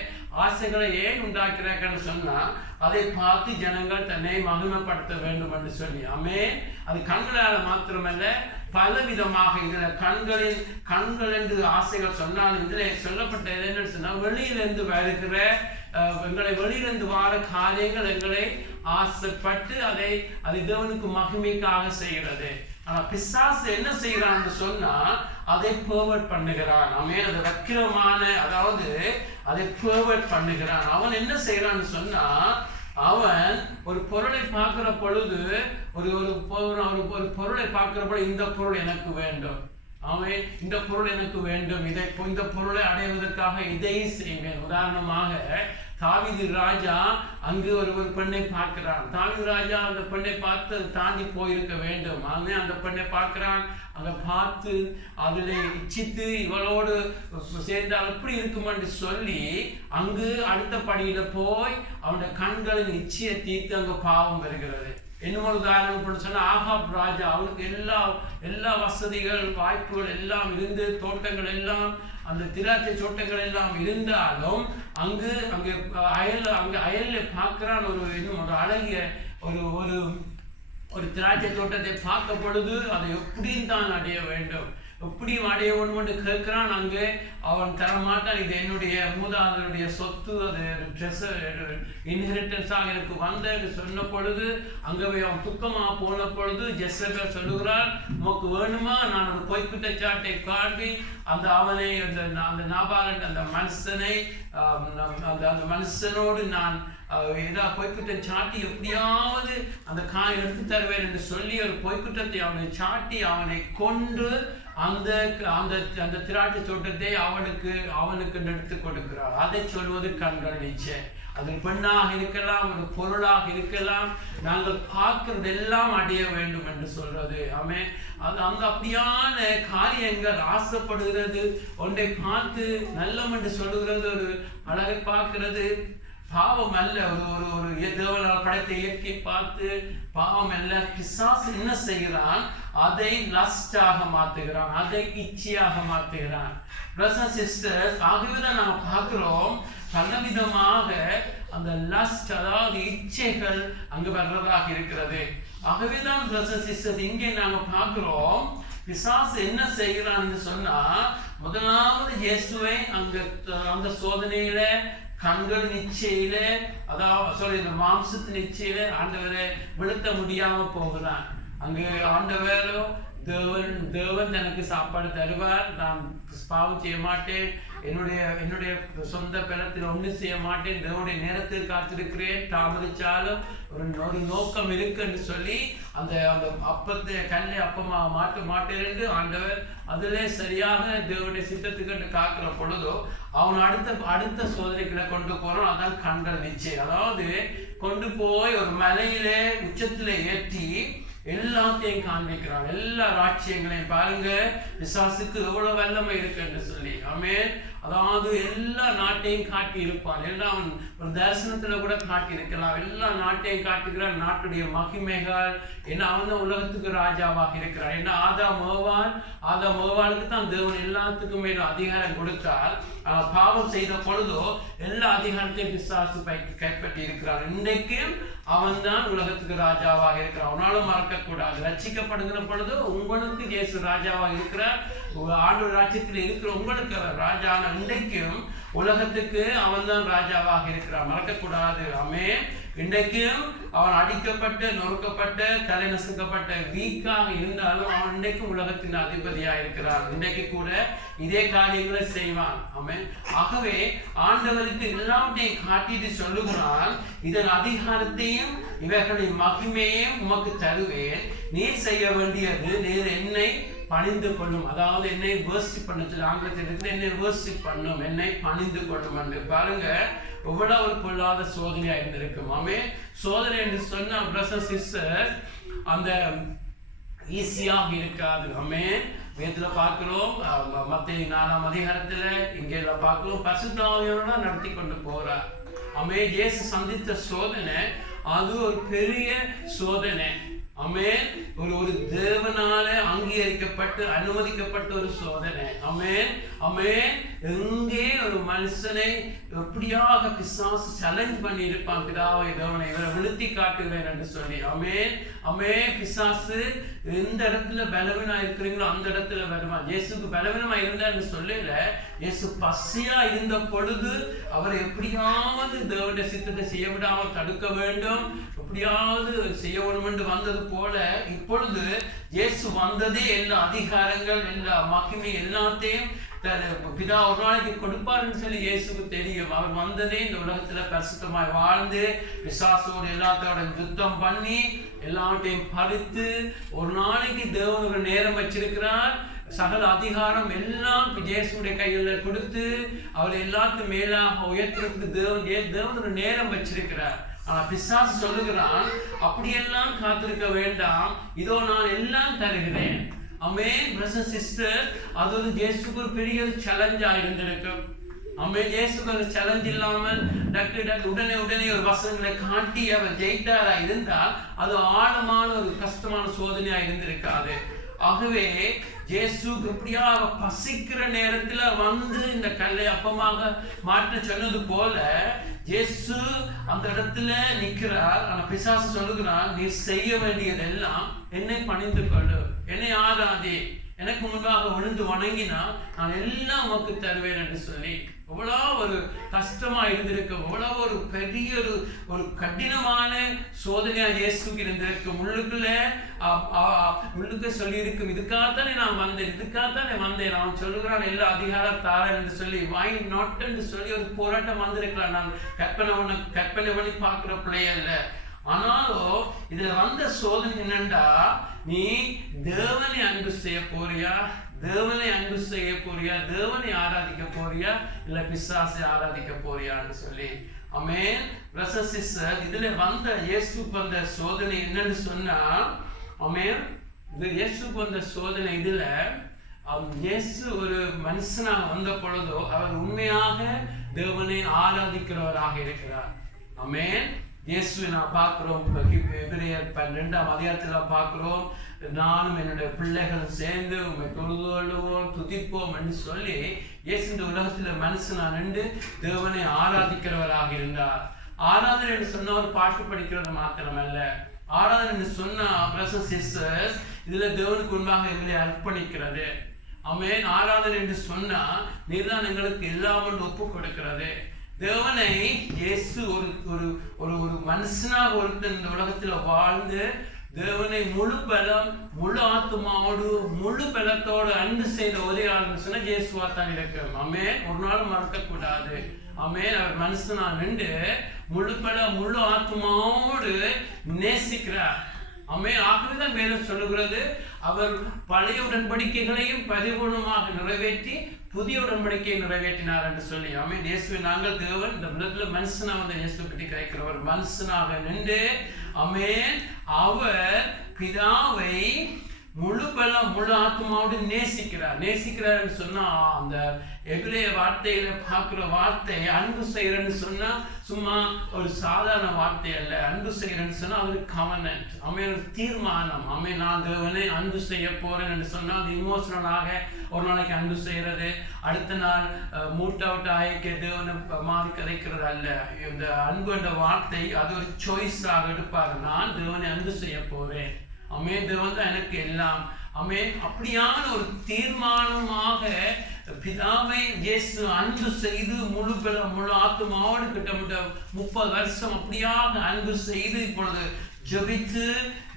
ஆசைகளை ஏன் உண்டாக்குறாங்கன்னு சொன்னா அதை பார்த்து ஜனங்கள் தன்னை மகிமைப்படுத்த வேண்டும் என்று சொல்லி. ஆமென். அது கண்களால் மாத்திரமல்ல, பலவிதமாக இதுல கண்கள் என்று ஆசைகள் சொன்னாலும் இதுல சொல்லப்பட்ட என்னன்னு சொன்னா வெளியிலிருந்து வருகிற எங்களை வெளியிலிருந்து வார காரியங்கள் எங்களை ஆசைப்பட்டு அதை தேவனுக்கு மகிமைக்காக செய்கிறது. ஆனா பிசாசு என்ன செய்யறான்னு சொன்னா அதை ஃபோர்வர்ட் பண்ணுகிறான். ஆமென். அது வக்கிரமான, அதாவது அதை ஃபோர்வர்ட் பண்ணுகிறான். அவன் என்ன செய்யறான்னு சொன்னா அவன் ஒரு பொருளை பார்க்கிற பொழுது ஒரு பொருளை பார்க்கிற பொழுது இந்த பொருள் எனக்கு வேண்டும், அவன் இந்த பொருள் எனக்கு வேண்டும், இந்த பொருளை அடைவதற்காக இதை செய்வேன். உதாரணமாக தாவீது ராஜா அங்கு ஒரு பெண்ணை பார்க்கிறான். தாவீது ராஜா அந்த பெண்ணை பார்த்து தாண்டி போயிருக்க வேண்டும். அவன் அந்த பெண்ணை பார்க்கிறான். அங்க பார்த்து அதில் இச்சித்து இவளோடு சேர்ந்தால் எப்படி இருக்குமென்று சொல்லி அங்கு அடுத்த படியில போய் அவனுடைய கண்களின் இச்சையை தீர்த்து அங்கு பாவம் வருகிறது. இன்னொரு உதாரணம் சொன்னா ஆகாப் ராஜா, அவனுக்கு எல்லா வசதிகள் வாய்ப்புகள் எல்லாம் இருந்து, தோட்டங்கள் எல்லாம், அந்த திராட்சை தோட்டங்கள் எல்லாம் இருந்தாலும் அங்கு அயல்ல பார்க்கிறான் ஒரு அழகிய ஒரு திராட்சை தோட்டத்தை பார்க்க பொழுது அதை எப்படியும் தான் அடைய வேண்டும். எப்படி அடைய வேண்டும் என்று கேட்கிறான். அங்கே அவன் தரமாட்டான். இது என்னுடைய மூதாதையருடைய சொத்து, அது இன்ஹெரிட்டன்ஸாக எனக்கு வந்த என்று சொன்ன பொழுது அங்கே அவன் துக்கமாக போன பொழுது ஜெசபேல் சொல்லுகிறார், உமக்கு வேணுமா நான் ஒரு பொய்க்குற்றச்சாட்டை காட்டி அவனை அந்த நாபாலன் அந்த மனுஷனை அந்த மனுஷனோடு நான் ஏதாவது பொய்க்குற்றம் சாட்டி எப்படியாவது அந்த காய் எடுத்து தருவேன் என்று சொல்லி ஒரு பொய்க்குற்றத்தை அவனை சாட்டி அவனை கொண்டு அந்த அந்த அந்த திராட்சை தோட்டத்தை அவனுக்கு எடுத்து கொடுக்கிறார். அதை சொல்வது கண்கள் நிச்சயம். அது பெண்ணாக இருக்கலாம், ஒரு பொருளாக இருக்கலாம், நாங்கள் பார்க்கிறதெல்லாம் அடைய வேண்டும் என்று சொல்றது. ஆமே, அது அந்த அப்படியான காரியங்கள் ஆசைப்படுகிறது, ஒன்றை பார்த்து நல்லம் என்று சொல்லுகிறது, ஒரு அழகை பார்க்கிறது பாவம் அல்ல. ஒரு தேவனால் படைத்த இயற்கை பார்த்து பாவம் அல்ல. பிசாசு என்ன செய்கிறான்? அதை லஸ்டாக மாற்றுகிறான், அதை இச்சையாக மாற்றுகிறான். பிரதர்ஸ் சிஸ்டர்ஸ், ஆகவேதான் நாம் பார்க்கிறோம் பலவிதமாக அந்த லஸ்ட், அதாவது இச்சைகள் அங்கு வர்றதாக இருக்கிறது. ஆகவேதான் பிரதர்ஸ் சிஸ்டர்ஸ், இங்கே நாங்கள் பார்க்கிறோம் பிசாசு என்ன செய்கிறான்னு சொன்னா, முதலாவது இயேசுவை அந்த சோதனையில கண்கள் நிச்சயில, அதாவது இந்த மாம்சத்து நிச்சயில ஆண்டவரை விழுத்த முடியாம போகிறான். அங்கு ஆண்டவரோ தேவன் எனக்கு சாப்பாடு தருவார், நான் பாவம் செய்ய மாட்டேன், என்னுடைய சொந்த பலத்தில் ஒன்றும் செய்ய மாட்டேன், தேவனுடைய நேரத்தில் காத்திருக்கிறேன், தாமதிச்சாலும் ஒரு நோக்கம் இருக்கு என்று சொல்லி அந்த அப்பத்தை கல்லை அப்பமாக மாற்ற மாட்டேன் என்று ஆண்டவர் அதிலே சரியாக தேவனுடைய சித்தத்துக்கு காக்கிற பொழுதோ அவன் அடுத்த சோதனைகளை கொண்டு போறான். அதான் கண்கள் நிச்சயம். அதாவது கொண்டு போய் ஒரு மலையிலே உச்சத்திலே ஏற்றி எல்லாத்தையும் காண்பிக்கிறான், எல்லா ராட்சியங்களையும் பாருங்க. பிசாசுக்கு எவ்வளவு வல்லமை இருக்கு என்று சொல்லி. ஆமென். அதாவது எல்லா நாட்டையும் காட்டி இருப்பான், எல்லாம் ஒரு தரிசனத்துல கூட காட்டி இருக்கலாம், எல்லா நாட்டையும் காட்டுகிறான், நாட்டுடைய மகிமைகள். ஏன்னா அவன் தான் உலகத்துக்கு ராஜாவாக இருக்கிறான். ஏன்னா ஆதாம் ஏவாளுக்கு தான் தேவன் எல்லாத்துக்கும் மேல அதிகாரம் கொடுத்தால், பாவம் செய்த பொழுதோ எல்லா அதிகாரத்தையும் பிசாசு கைப்பற்றி இருக்கிறான். இன்றைக்கும் அவன் தான் உலகத்துக்கு ராஜாவாக இருக்கிறான். அவனாலும் மறக்க கூடாது. ரட்சிக்கப்படுகிற பொழுது உங்களுக்கு இயேசு ராஜாவாக இருக்கிறார், ஆண்டவர் ராஜ்யத்தில் இருக்கிற உங்களுக்கு அவர் ராஜா. இன்றைக்கும் உலகத்துக்கு அவன் தான் ராஜாவாக இருக்கிறான், மறக்கக்கூடாது. ஆமென். இன்றைக்கும் அவன் அடிக்கப்பட்ட, நொறுக்கப்பட்ட, தலை நசுக்கப்பட்ட, வீக்காக இருந்தாலும் அவன் இன்றைக்கும் உலகத்தின் அதிபதியாக இருக்கிறான். இன்றைக்கு கூட இதே காரியங்களை செய்வான். ஆமென். ஆகவே ஆண்டவருக்கு எல்லாவற்றையும் காட்டிட்டு சொல்லுகிறான், இதன் அதிகாரத்தையும் இவர்களின் மகிமையையும் உமக்கு தருவேன், நீர் செய்ய வேண்டியது நீர் என்னை பணிந்து கொள்ளும். அதாவது என்னை வேர்ஷிப் பண்ண ஆங்கிலத்தில் இருக்குது, என்னை வேர்ஷிப் பண்ணும், என்னை பணிந்து கொள்ளும் என்று. பாருங்க எவ்வளவு ஒரு பொல்லாத சோதனையா இருந்திருக்கும். ஆமென். சோதனை என்று சொன்ன பிரதர்ஸ் சிஸ்டர்ஸ் அந்த ஈஸியாக இருக்காது. ஆமென். வேதத்துல பார்க்கிறோம், மத்தேயு 4ஆம் அதிகாரத்துல இங்கே பார்க்கிறோம், பரிசுத்த ஆவியானவரோட நடத்தி கொண்டு போறார். ஆமென். இயேசு சந்தித்த சோதனை அது ஒரு பெரிய சோதனை. ஆமென். ஒரு தேவனால அங்கீகரிக்கப்பட்டு அனுமதிக்கப்பட்ட ஒரு சோதனை. ஆமென். ஆமென். எங்கே ஒரு மனுஷனை எப்படியாக பிசாசு சேலஞ்ச் பண்ணி இருப்பான், பிதாவை தேவனை இவரை விழுத்தி காட்டுவேன் என்று சொல்லி. ஆமென். ஆமென். பிசாசு எந்த இடத்துல பலவீனா இருக்கிறீங்களோ அந்த இடத்துல வருவான். இயேசுக்கு பலவீனமா இருந்தான்னு சொல்லல, இயேசு பசியா இருந்த பொழுது அவரை எப்படியாவது தேவனுடைய சித்தத்தை செய்ய விடாமல் தடுக்க வேண்டும், எப்படியாவது செய்ய வேண்டும் என்று வந்தது போல இப்பொழுது இயேசு வந்ததே எல்லா அதிகாரங்கள், எல்லா மகிமை எல்லாத்தையும் பிதா ஒரு நாளைக்கு கொடுப்பாருன்னு சொல்லி இயேசுக்கு தெரியும். அவர் வந்ததே இந்த உலகத்துல பரிசுத்தமாய் வாழ்ந்து பிசாசோடு எல்லாத்தோட யுத்தம் பண்ணி எல்லாத்தையும் பறித்து ஒரு நாளைக்கு தேவன் ஒரு நேரம் வச்சிருக்கிறார். சகல அதிகாரம் எல்லாம் இயேசுடைய கையில கொடுத்து அவர் எல்லாத்துக்கும் மேலாக உயர்த்துறதுக்கு தேவன் ஒரு நேரம் வச்சிருக்கிறார். ஆனா பிசாசு சொல்லுகிறான், அப்படியெல்லாம் காத்திருக்க வேண்டாம், இதோ நான் எல்லாம் தருகிறேன். ஆமென். பிரதர்ஸ் சிஸ்டர், அது வந்து இயேசுக்கு ஒரு பெரிய சேலஞ்சா இருந்திருக்கும். ஆமென். இயேசுக்கு ஒரு சேலஞ்ச் இல்லாமல் உடனே ஒரு வசனங்களை காட்டி அவர் ஜெயிட்டாரா இருந்தால் அது ஆழமான ஒரு கஷ்டமான சோதனையா இருந்திருக்காது. ஆகவே இயேசு எப்படியாக பசிக்கிற நேரத்துல வந்து இந்த கல்லை அப்பமாக மாற்ற சொன்னது போல இயேசு அந்த இடத்துல நிற்கிறார். ஆனா பிசாசு சொல்லுகிறான், நீ செய்ய வேண்டியதெல்லாம் என்னை பணிந்து கொள்ளு, என்னை ஆராதி, எனக்கு முன்பாக விழுந்து வணங்கினா நான் எல்லாம் உமக்கு தருவேன் என்று சொல்லி எவ்வளோ ஒரு கஷ்டமா இருந்திருக்கு, எவ்வளோ ஒரு பெரிய ஒரு கடினமான சோதனையா இயேசுக்கு இருந்திருக்கு. உள்ளுக்கு சொல்லியிருக்கும், இதுக்காகத்தானே நான் வந்தேன் அவன் சொல்லுகிறான் எல்லா அதிகாரம் தாரன் என்று சொல்லி வாய் நாட் என்று சொல்லி ஒரு போராட்டம் வந்திருக்கலாம். நான் கற்பனை பண்ணி பார்க்குற பிள்ளைய இல்லை. ஆனாலும் இதுல வந்த சோதனை என்னண்டா, நீ தேவனை அன்பு செய்ய போறியா, தேவனை ஆராதிக்க போறியா, இல்ல பிசாசை ஆராதிக்க போறியான்னு சொல்லி. ஆமென். பிரதர்ஸ் சிஸ்டர்ஸ், இதுல வந்த இயேசுக்கு வந்த சோதனை என்னன்னு சொன்னா, ஆமென், இது இயேசுக்கு வந்த சோதனை. இதுல இயேசு ஒரு மனுஷனாக வந்த பொழுதோ அவர் உண்மையாக தேவனை ஆராதிக்கிறவராக இருக்கிறார். ஆமென். இயேசுவை நான் பார்க்கிறோம், எபிரேயர் 12ஆம் அதிகாரத்தில் பார்க்கிறோம், நானும் என்னுடைய பிள்ளைகளும் சேர்ந்து உண்மை தொழுதுகொள்ளுவோம் துதிப்போம் என்று சொல்லி இயேசு இந்த உலகத்தில் மனுஷனா நின்று தேவனை ஆராதிக்கிறவராக இருந்தார். ஆராதனை என்று சொன்ன ஒரு பாட்டு படிக்கிறது மாத்திரமல்ல, ஆராதனை என்று சொன்னா பிரதர்ஸ் சிஸ்டர்ஸ், இதுல தேவனுக்கு முன்பாக எங்களை அர்ப்பணிக்கிறது. ஆமென். ஆராதனை என்று சொன்னா நீர்தான் எங்களுக்கு இல்லாமல் ஒப்பு கொடுக்கிறது. தேவனை இயேசு ஒரு மனுஷனாக ஒருத்தன் இந்த உலகத்துல வாழ்ந்து தேவனை முழு பலம் முழு ஆத்மாவோடு முழு பலத்தோடு அன்பு செய்த ஒரே ஆளுன்னு சொன்னா இயேசுவா தான் இருக்கு. ஆமென். ஒரு நாள் மறக்க கூடாது. ஆமென். அவர் மனுஷனா நின்று முழு பலம் முழு ஆத்மாவோடு நேசிக்கிறார். ஆமென். ஆகவேதான் வேதம் சொல்லுகிறது, அவர் பழைய உடன்படிக்கைகளையும் பரிபூர்ணமாக நிறைவேற்றி புதிய உடன்படிக்கையை நிறைவேற்றினார் என்று சொல்லி. ஆமென். இயேசுவை நாங்கள் தேவன் இந்த உலகத்தில் மனுஷனாக வந்து இயேசுவை பற்றி கேட்கிறவர் மனுஷனாக நின்று, ஆமென், அவர் பிதாவை முழு பலம் முழு ஆத்மாவோடு நேசிக்கிறார் சொன்னா அந்த எபிரேய வார்த்தையில பார்க்கிற வார்த்தை அன்பு செய்யறன்னு சொன்னா சும்மா ஒரு சாதாரண வார்த்தை அல்ல. அன்பு செய்யறன்னு சொன்னா அது ஒரு கவர்னன்ட். ஒரு தீர்மானம். நான் தேவனை அன்பு செய்ய போறேன்னு சொன்னா அது இமோஷனலாக ஒரு நாளைக்கு அன்பு செய்யறது, அடுத்த நாள் மூட் அவுட் ஆகிக்க தேவனை மாறி கதைக்கிறது அல்ல. இந்த அன்பு என்ற வார்த்தை அது ஒரு சாய்ஸாக எடுப்பாரு. நான் தேவனை அன்பு செய்ய போறேன். தேவன் தான் எனக்கு எல்லாம். அப்படியான ஒரு தீர்மானமாக பிதாவை இயேசு அன்பு செய்து முழு ஆத்மாவோடு கிட்டத்தட்ட 30 வருஷம் அப்படியாக அன்பு செய்து இப்பொழுது ஜெபித்து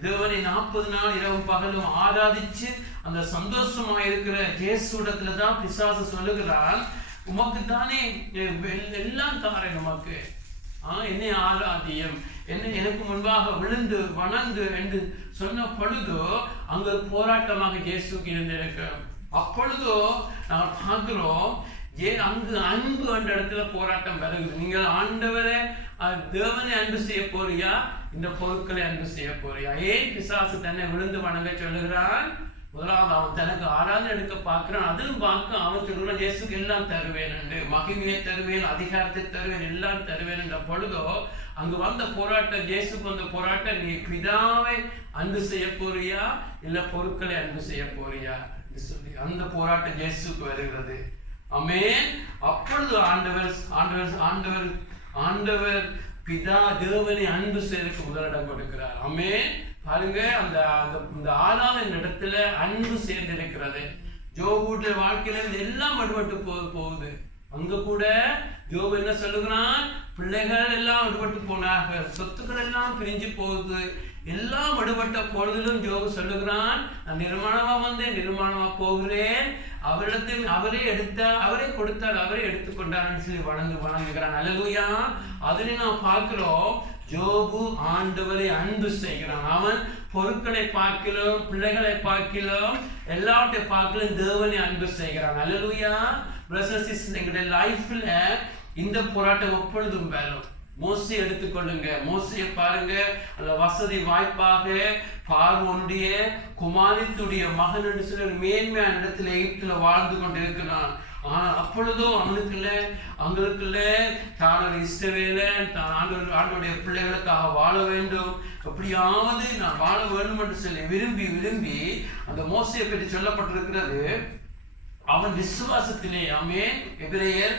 தேவனை 40 நாள் இரவு பகலும் ஆராதிச்சு அந்த சந்தோஷமா இருக்கிற இயேசுடத்துல தான் பிசாசு சொல்லுகிறான், உமக்கு தானே எல்லாம் தாரேன், உமக்கு என்னை ஆராதியம், எனக்கு முன்பாக விழுந்து வணங்கு என்று சொன்ன பொழுதோ அங்கு போராட்டமாக இயேசுக்கு இருந்திருக்கு. அப்பொழுதோ நாங்கள் பார்க்கிறோம், அங்கு அன்பு என்ற இடத்துல போராட்டம் வருகிறது. நீங்கள் ஆண்டவரை தேவனை அன்பு செய்ய போறியா, இந்த பொருட்களை அன்பு செய்ய போறியா? ஏன் பிசாசு தன்னை விழுந்து வணங்க சொல்லுகிறான்? முதலாவது அவன் தனக்கு ஆராதனை எடுக்க பார்க்கிறான். அதிலும் பார்க்க அவன் சொல்லுறான், இயேசுக்கு எல்லாம் தருவேன் என்று, மகிமையை தருவேன், அதிகாரத்தை தருவேன், எல்லாம் தருவேன் என்ற பொழுதோ அங்கு வந்த போராட்டம், இயேசுக்கு வந்த போராட்டம், நீ பிதாவை அன்பு செய்ய போறியா இல்ல பொருட்களை அன்பு செய்ய போறியா என்று சொல்லி அந்த போராட்டம் இயேசுக்கு வருகிறது. ஆமென். அப்பொழுது ஆண்டவர் பிதா தேவனை அன்பு செய்யறதுக்கு முதலிடம் கொடுக்கிறார். ஆமென். பாருங்க, அந்த ஆறாவது இடத்துல அன்பு சேர்ந்திருக்கிறது. ஜோபுடைய வாழ்க்கையில எல்லாம் விடுபட்டு போகுது. அங்க கூட யோபு என்ன சொல்லுகிறான், பிள்ளைகள் எல்லாம் விடுபட்டு போனார்கள், சொத்துக்கள் எல்லாம் பிரிஞ்சு போகுது. எல்லாம் விடுபட்ட பொழுதிலும் யோபு சொல்லுகிறான், நான் நிர்மாணமா வந்தேன், நிர்மாணமா போகிறேன், அவரிடத்தில் அவரே கொடுத்தார், அவரே எடுத்துக்கொண்டார் சொல்லி வணங்குகிறான். அல்லேலூயா. அதில் நாம் பார்க்கிறோம், யோபு ஆண்டவரை அன்பு செய்கிறான். அவன் பொருட்களை பார்க்கலாம், பிள்ளைகளை பார்க்கலாம், எல்லாவற்றை பார்க்கலாம், தேவனை அன்பு செய்கிறான். அல்லேலூயா. எங்களுடைய லைஃப்ல இந்த போராட்டம் எப்பொழுதும் வரும். மோசே எடுத்துக்கொள்ளுங்க, மோசையை பாருங்க, அந்த வசதி வாய்ப்பாக பார்வோனுடைய குமாரத்துடைய மகன் என்று சொல்லி ஒரு மேன்மையான இடத்துல எகிப்துல வாழ்ந்து கொண்டு இருக்கிறான். அப்பொழுதும் அவங்களுக்குள்ள தான் ஒரு இஷ்டவேல, தான் ஆண்டோடைய பிள்ளைகளுக்காக வாழ வேண்டும், எப்படியாவது நான் வாழ வேண்டும் என்று சொல்லி விரும்பி அந்த மோசையை பற்றி சொல்லப்பட்டிருக்கிறது. அவன் விசுவாசத்திலே, ஆமென், எபிரேயர்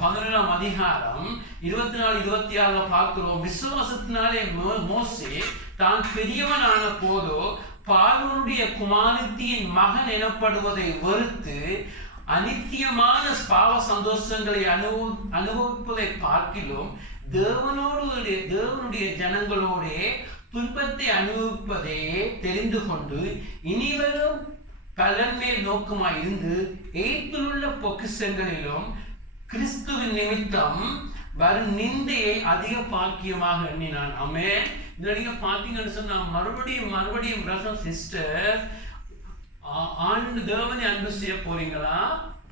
11ஆம் அதிகாரம் 24-26 பார்க்கிறோம். விசுவாசத்தினாலே மோசே தான் பெரியவனான போதோ பார்வோனுடைய குமாரத்தியின் மகன் எனப்படுவதை வெறுத்து அநித்தியமான பாவ சந்தோஷங்களை அனுபவிப்பதை பார்க்கிலும் தேவனுடைய ஜனங்களோட துன்பத்தை அனுபவிப்பதே தெரிந்து கொண்டு இனிவரும் பலன் மேல் நோக்கமாய் இருந்து எய்த்துள்ள பொக்கிஷங்களிலும் கிறிஸ்துவின் நிமித்தம் வரும் நிந்தையை அதிக பாக்கியமாக எண்ணினான். ஆமென். இதுல நீங்க பாத்தீங்கன்னு சொன்னா மறுபடியும் பிரதர் சிஸ்டர், ஆண்டு தேவனை அன்பு செய்ய போறீங்களா,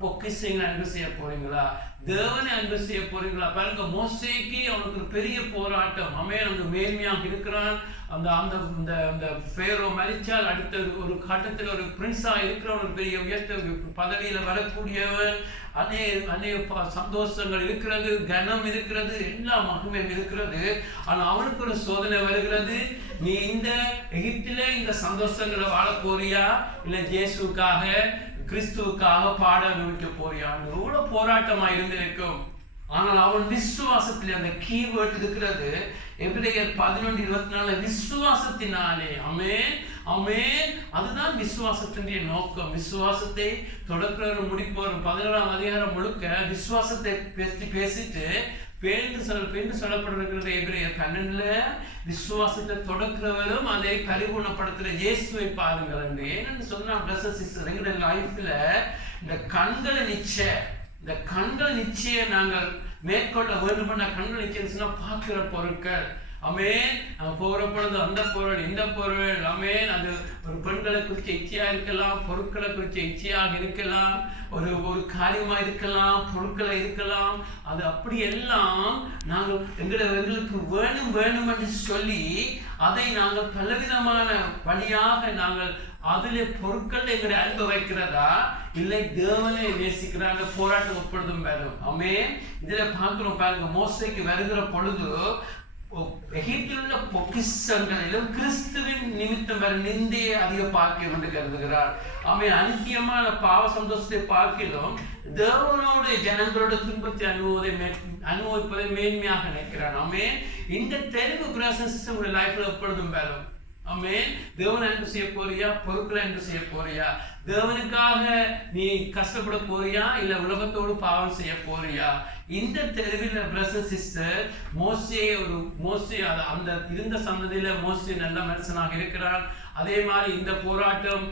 பொக்கிஷங்களை அன்பு செய்ய போறீங்களா, தேவனை அன்பு செய்ய போறீங்களா? பாருங்க, மோசேக்கு அவனுக்கு பெரிய போராட்டம். ஆமென். அங்கு மேன்மையாக இருக்கிறான். அந்த பேரோ மரிச்சால் அடுத்த ஒரு கட்டத்தில் ஒரு பிரின்ஸா இருக்கிறவன், ஒரு பெரிய உயர்த்த பதவியில வரக்கூடியவன், அநேக சந்தோஷங்கள் இருக்கிறது, கனம் இருக்கிறது, எல்லா மகிமையும் இருக்கிறது. ஆனா அவனுக்கு ஒரு சோதனை வருகிறது. நீ இந்த எகிப்தில இந்த சந்தோஷங்களை வாழ போறியா, இல்ல இயேசுக்காக கிறிஸ்துவுக்காக பாட அனுபவிக்க போறியா? எவ்வளவு போராட்டமா இருந்திருக்கும். ஆனால் அவன் விசுவாசத்தில் அந்த கீவேர்ட் இருக்கிறது. எபிரேயர் 11:24 விசுவாசத்தினாலே. ஆமென், ஆமென். அதுதான் விசுவாசத்தினுடைய நோக்கம். விசுவாசத்தை தொடக்கிறவரும் முடிப்பவரும் 11ஆம் அதிகாரம் முழுக்க விசுவாசத்தை பேசிட்டு பேருந்து சொல்லப்படுகிறது. எபிரேயர் 12 விசுவாசத்தை தொடக்கிறவரும் அதை பரிபூர்ணப்படுத்துற இயேசுவை பாருங்கள் என்று. ஏன்னு சொன்னா எங்களுடைய லைஃப்ல இந்த கண்களை நிச்சயம் நாங்கள் மேற்கொள்ள வேண்டும். கண்கள் நிச்சயம் பார்க்கிற பொருட்கள். ஆமென். நம்ம போகிற பொழுது அந்த பொருள் இந்த பொருள், ஆமென், அது ஒரு பெண்களை குறித்து இச்சையா இருக்கலாம், பொருட்களை குறித்து இச்சையாக இருக்கலாம், ஒரு காரியமா இருக்கலாம், பொருட்களை இருக்கலாம். அது அப்படி எல்லாம் நாங்கள் எங்களுக்கு வேணும் என்று சொல்லி அதை நாங்கள் பலவிதமான வழியாக நாங்கள் அதிலே பொருட்கள் எங்களை அன்பு வைக்கிறதா, இல்லை தேவனை நேசிக்கிறாங்க. போராட்டம் எப்பொழுதும் வரும். ஆமென். இதுல பார்க்கிறோம் பாருங்க, மோசேக்கு வருகிற பொழுது எகிப்திலுள்ள பொக்கிஷங்களிலும் கிறிஸ்துவின் நிமித்தம் வர நிந்தையை அதிக பாக்கியம் என்று கருதுகிறார். ஆமென். அநித்தியமான பாவ சந்தோஷத்தை பார்க்கிலும் தேவனுடைய ஜனங்களோட துன்பத்தை அனுபவிப்பதை மேன்மையாக நினைக்கிறான். ஆமென். இந்த தெளிவு பிரசன்ஸ் உங்களுடைய லைஃப்ல எப்பொழுதும் வரும். ஆமென். தேவனை அன்பு செய்ய போறியா, பொருட்களை அன்பு செய்ய போறியா, தேவனுக்காக நீ கஷ்டப்பட போறியா, இல்ல உலகத்தோடு பாவம் செய்ய போறியா? இந்த தெருவில் பிரதர் சிஸ்டர் மோசே அந்த இருந்த சந்ததியில மோசே நல்ல மனுஷனாக இருக்கிறார். அதே மாதிரி இந்த போராட்டம்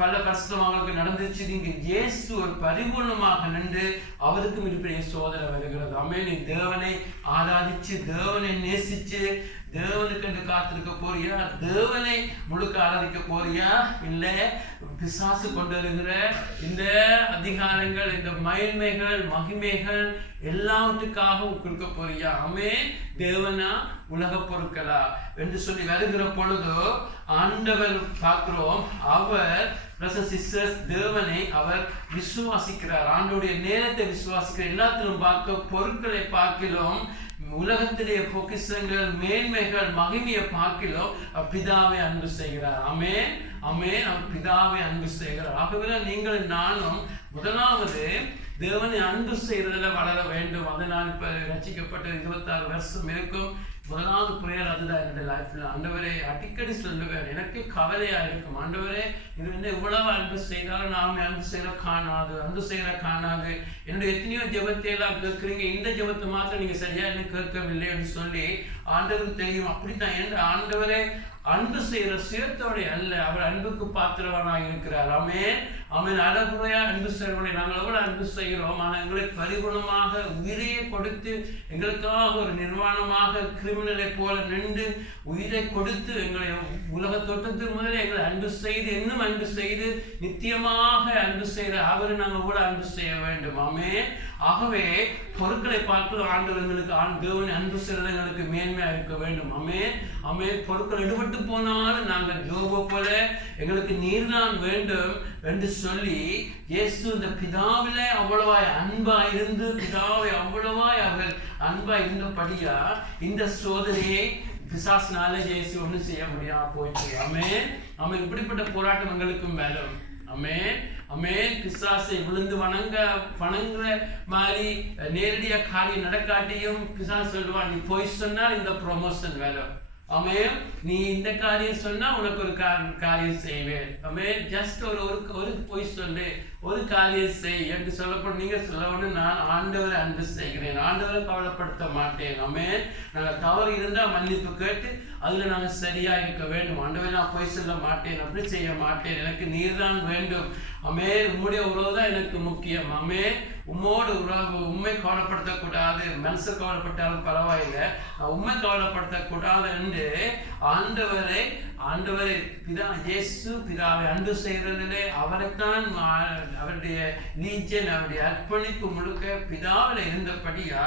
பல கஷ்டம் அவங்களுக்கு நடந்துச்சு. நீங்க இயேசு ஒரு பரிபூர்ணமாக நின்று அவருக்கும் மிகப்பெரிய சோதனை வருகிறது. ஆமென். நீ தேவனை ஆராதிச்சு தேவனை நேசிச்சு தேவனுக்கு என்று காத்திருக்க போறியா, தேவனை முழுக்க ஆராதிக்க போறியா, இல்ல பிசாசு கொண்டு வருகிற இந்த அதிகாரங்கள், இந்த மகிமைகள் மகிமைகள் எல்லாவற்றுக்காக கொடுக்க போறியா? ஆமென். தேவனா உலக பொருட்களா என்று சொல்லி வருகிற பொழுது ஆண்டவர் பார்க்கிறோம், அவர் தேவனை அவர் விசுவாசிக்கிறார். ஆண்டோடைய நேரத்தை விசுவாசிக்கிறார். எல்லாத்திலும் பார்க்க பொருட்களை பார்க்கிலும் உலகத்திலே பொக்கிஷங்கள் மேன்மைகள் மகிமையை பார்க்கிலும் பிதாவை அன்பு செய்கிறார். ஆமென், ஆமென். அவர் பிதாவை அன்பு செய்கிறார். ஆகவே நீங்கள் நானும் முதலாவது தேவனை அன்பு செய்யறதுல வளர வேண்டும். அதை நான் இப்ப ரசிக்கப்பட்ட 26 வருஷம் இருக்கும். முதலாவது பிரேயர் அதுதான் என்னுடைய லைஃப்ல. ஆண்டவரே, அடிக்கடி சொல்லுவேன், எனக்கு கவலையா இருக்கும். ஆண்டவரே, இது வந்து இவ்வளவு அன்பு செய்தாலும் நாம அன்பு செய்யற காணாது. என்னுடைய எத்தனையோ ஜெபத்தை எல்லாம் கேட்குறீங்க, இந்த ஜெபத்தை மாத்திரம் நீங்க சரியா என்ன கேட்கவில்லை என்று சொல்லி ஆண்டவருக்கு தெரியும். அப்படித்தான் என்ற ஆண்டவரே அன்பு செய்யற சுயத்தோட அல்ல, அவர் அன்புக்கு பாத்திரவனாக இருக்கிறார். ஆமென், ஆமென். அழகுறையா அன்பு செய்வனை நாங்கள் எவ்வளவு அன்பு செய்கிறோம். ஆனால் எங்களை பரிகுணமாக உயிரையை கொடுத்து எங்களுக்காக ஒரு நிர்வாணமாக கிரிமினலை போல நின்று உயிரை கொடுத்து எங்களை உலக தோட்டத்திற்கு முதலே எங்களை அன்பு செய்து இன்னும் அன்பு செய்து நித்தியமாக அன்பு செய்கிற அவரை நாங்கள் எவ்வளவு அன்பு செய்ய வேண்டும். ஆமென். ஆகவே பொருட்களை பார்த்து ஆண்டவர்களுக்கு தேவனை அன்பு செய்வது எங்களுக்கு மேன்மையா இருக்க வேண்டும். ஆமென், ஆமென். பொருட்கள் எடுபட்டு போனாலும் நாங்கள் யோபு போல எங்களுக்கு நீர்தான் வேண்டும் என்று சொல்லி இயேசு இந்த பிதாவிலே அவ்வளவாய் அன்பாய் இருந்து பிதாவை அவ்வளவாய் அவர்கள் அன்பாய் இருந்தபடியா இந்த சோதனையை பிசாசினால இயேசு ஒன்றும் செய்ய முடியாம போயிட்டு. ஆமென், ஆமென். இப்படிப்பட்ட போராட்டம் எங்களுக்கும் வேணும். ஆமென், ஆமென். பிசாசை விழுந்து வணங்குற மாதிரி நேரடியா காரியம் நடக்காட்டியும் பிசாசு சொல்லுவான், நீ போய் சொன்னா இந்த ப்ரொமோஷன் வேலை. ஆமென். நீ இந்த காரியம் சொன்னா உனக்கு ஒரு காரியம் செய்வேன். ஆமென். ஜஸ்ட் ஒரு பொய் சொல்லு, ஒரு காரியம் செய் என்று சொல்லப்படும். நீங்க சொல்லணும், நான் ஆண்டவரை அன்பு செய்கிறேன், ஆண்டவரை கவலைப்படுத்த மாட்டேன். ஆமென். நாங்கள் தவறு இருந்தால் மன்னிப்பு கேட்டு அதுல நாங்கள் சரியா இருக்க வேண்டும். ஆண்டவரை நான் பொய் சொல்ல மாட்டேன், அப்படி செய்ய மாட்டேன், எனக்கு நீர்தான் வேண்டும். ஆமென். உம்முடைய உறவு தான் எனக்கு முக்கியம். ஆமென். உம்மோடு உறவு, உண்மை கவலைப்படுத்தக்கூடாது, மனசு கவலைப்பட்டாலும் பரவாயில்லை, உண்மை கவலைப்படுத்தக்கூடாது என்று ஆண்டவரை பிதா இயேசு பிதாவை அன்பு செய்கிறதிலே அவரைத்தான் அவருடைய நீச்சல், அவருடைய அர்ப்பணிப்பு முழுக்க பிதாவில் இருந்தபடியா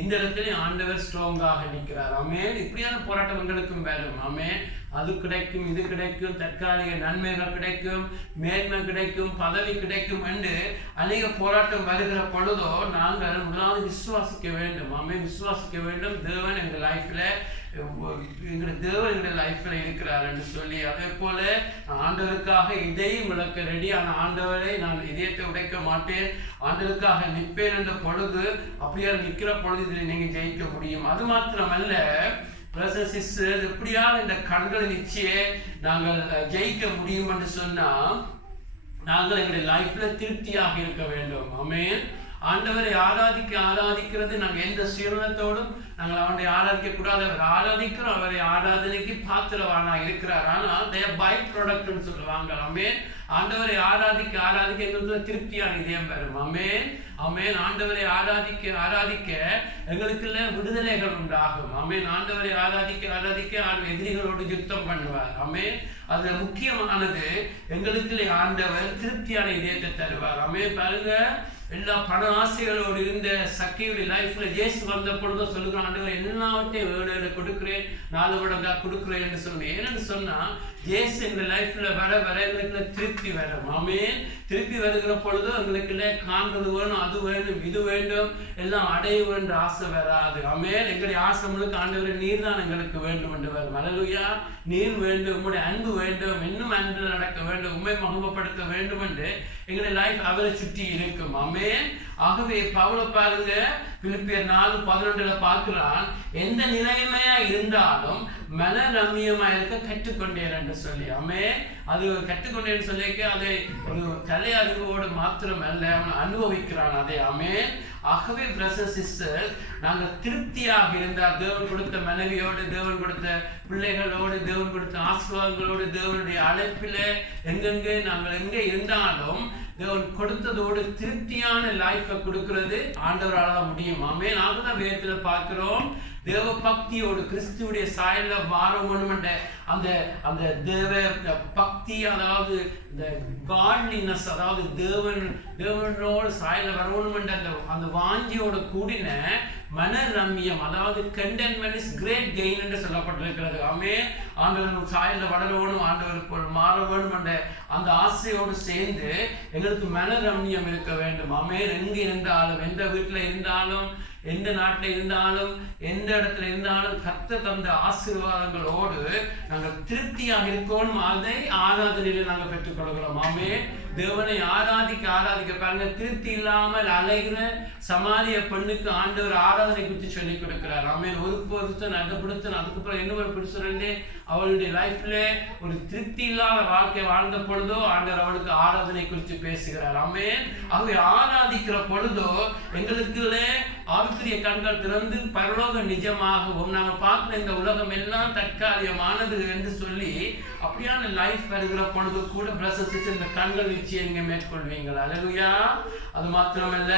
இந்த இடத்துல ஆண்டவர் ஸ்ட்ராங்காக நிற்கிறார். ஆமென். இப்படியான போராட்டம் எங்களுக்கும் வரும். ஆமென். அது கிடைக்கும், இது கிடைக்கும், தற்காலிக நன்மைகள் கிடைக்கும், மேன்மை கிடைக்கும், பதவி கிடைக்கும் என்று அநேக போராட்டம் வருகிற பொழுதோ நாங்கள் முதலாவது விசுவாசிக்க வேண்டும். ஆமென். விசுவாசிக்க வேண்டும். தேவன் எங்கள் லைஃப்ல தேவன் எங்கள் லைஃப்ல இருக்கிறார் என்று சொல்லி, அதே போல ஆண்டவருக்காக இதையும் விளக்க ரெடி. ஆனால் ஆண்டவரை நான் இதயத்தை உடைக்க மாட்டேன், ஆண்டவருக்காக நிற்பேன் என்ற பொழுது, அப்படியா நிற்கிற பொழுது இதில் நீங்க ஜெயிக்க முடியும். அது மாத்திரமல்ல, எப்படியாவது இந்த கண்களை நிச்சய நாங்கள் ஜெயிக்க முடியும் என்று சொன்னா நாங்கள் எங்களுடைய லைஃப்ல திருப்தியாக இருக்க வேண்டும். ஆமென். ஆண்டவரை ஆராதிக்கிறது நாங்கள் எந்த சுயநலத்தோடும் நாங்கள் அவனை ஆராதிக்க கூடாது. அவர் ஆராதிக்கிறோம், அவரை ஆராதனைக்கு பாத்திரவானா இருக்கிறார். ஆனால் பை ப்ராடக்ட்னு சொல்லுவாங்க. ஆமென். ஆண்டவரை ஆராதிக்க எங்களுக்கு திருப்தியான இதயம் வரும். ஆமென். ஆமென். ஆண்டவரை ஆராதிக்க எங்களுக்குள்ள விடுதலைகள் உண்டாகும். ஆமென். ஆண்டவரை ஆராதிக்க எதிரிகளோடு யுத்தம் பண்ணுவார். ஆமென். அதுல முக்கியமானது எங்களுக்குள்ளே ஆண்டவர் திருப்தியான இதயத்தை தருவார். ஆமென். பாருங்க, எல்லா பண ஆசைகளோடு இருந்த சக்கையுடைய லைஃப்ல இயேசு வந்த பொழுது சொல்லுகிற, ஆண்டவர் எல்லாவற்றையும் ஏழு கொடுக்கிறேன், 4 மடங்கா கொடுக்கிறேன் என்று சொன்னேன். ஏன்னு சொன்னா இயேசு எங்க லைஃப்ல வர எங்களுக்கு திருப்தி வரும். ஆமென். திருப்பி வருகிற பொழுது எங்களுக்குள்ள காண்றது வேணும், அது வேணும், இது வேண்டும், எல்லாம் அடைய என்ற ஆசை வராது. ஆமென். எங்களுடைய ஆசை முழுக்க ஆண்டவரை நீர் தான் எங்களுக்கு வேண்டும் என்று வரும். அல்லேலூயா. நீர் வேண்டும், உங்களுடைய அன்பு வேண்டும், இன்னும் அன்பில் நடக்க வேண்டும், உண்மை மகிமைப்படுத்த வேண்டும் என்று எங்களுடைய லைஃப் அவரை சுற்றி இருக்கும். ஆமென். ஆகவே பவுல பாருங்க, பிலிப்பியர் 4:11 பார்க்கிறான், எந்த நிலைமையா இருந்தாலும் மன ரம்மியமா இருக்க கற்றுக்கொண்டேன் என்று சொல்லி. ஆமென். அது கற்றுக்கொண்டேன்னு சொல்லிக்க அதை ஒரு தலை அறிவோடு மாத்திரம் அல்ல, அவன் அனுபவிக்கிறான் அதை. ஆமென். ஆகவே பிரதர்ஸ் சிஸ்டர்ஸ், நாங்கள் திருப்தியாக இருந்தால் தேவன் கொடுத்த மனைவியோடு, தேவன் கொடுத்த பிள்ளைகளோடு, தேவன் கொடுத்த ஆசீர்வாதங்களோடு, தேவனுடைய அழைப்பில் எங்கெங்கே நாங்கள் எங்கே இருந்தாலும் தேவன் கொடுத்ததோடு திருப்தியான லைஃபை கொடுக்கிறது ஆண்டவரால் முடியும். ஆமென். நாங்கள் தான் வேதத்தில் பார்க்கிறோம், தேவ பக்தியோடு கிறிஸ்துவுடைய சாயல்ல வாரணுமென்ற அந்த தேவ பக்தி, அதாவது இந்த காட்லினஸ், அதாவது தேவனோடு சாயல்ல வரணுமென்ற அந்த வாஞ்சியோடு கூடின மன ரம்மியம், அதாவது கண்டென்ட்மென்ட் இஸ் கிரேட் கெயின் என்று சொல்லப்பட்டிருக்கிறது. ஆமென். ஆண்டவர் சாயல்ல வளரணும், ஆண்டவருக்கு மாற வேணும் என்ற அந்த ஆசையோடு சேர்ந்து எங்களுக்கு மன ரம்மியம் இருக்க வேண்டும். ஆமென். எங்க இருந்தாலும், எந்த வீட்டில் இருந்தாலும், எந்த நாட்டில் இருந்தாலும், எந்த இடத்துல இருந்தாலும் கர்த்தர் தந்த ஆசீர்வாதங்களோடு நாங்கள் திருப்தியாக இருக்கணும். அதை ஆராதனையில நாங்கள் பெற்றுக்கொள்கிறோம். ஆமென். தேவனை ஆராதிக்க பாருங்க, திருப்தி இல்லாமல் அலைகிற சமாரிய பெண்ணுக்கு ஆண்டவர் ஆராதனை குறித்து சொல்லி கொடுக்கிறார். ஆமென். ஒரு புருஷன், அதுக்கப்புறம் இன்னொரு புருஷன் அவளுடைய லைஃப்ல ஒரு திருப்தி இல்லாத வாழ்க்கை வாழ்ந்த பொழுதோ ஆண்டவர் அவளுக்கு ஆராதனை குறித்து பேசுகிறார். ஆமென். ஆகவே ஆராதிக்கிற பொழுதோ எங்களுக்குள்ள ஆவிக்குரிய கண்கள் திறந்து பரலோக நிஜமாகவும் நாங்கள் பார்க்கிற இந்த உலகம் எல்லாம் தற்காலிகமானது என்று சொல்லி அப்படியான லைஃப் வருகிற பொழுது கூட பிரசசித்து இந்த கண்கள் நிச்சயம் நீங்க மேற்கொள்வீங்களா? அல்லேலூயா. அது மாத்திரமல்ல,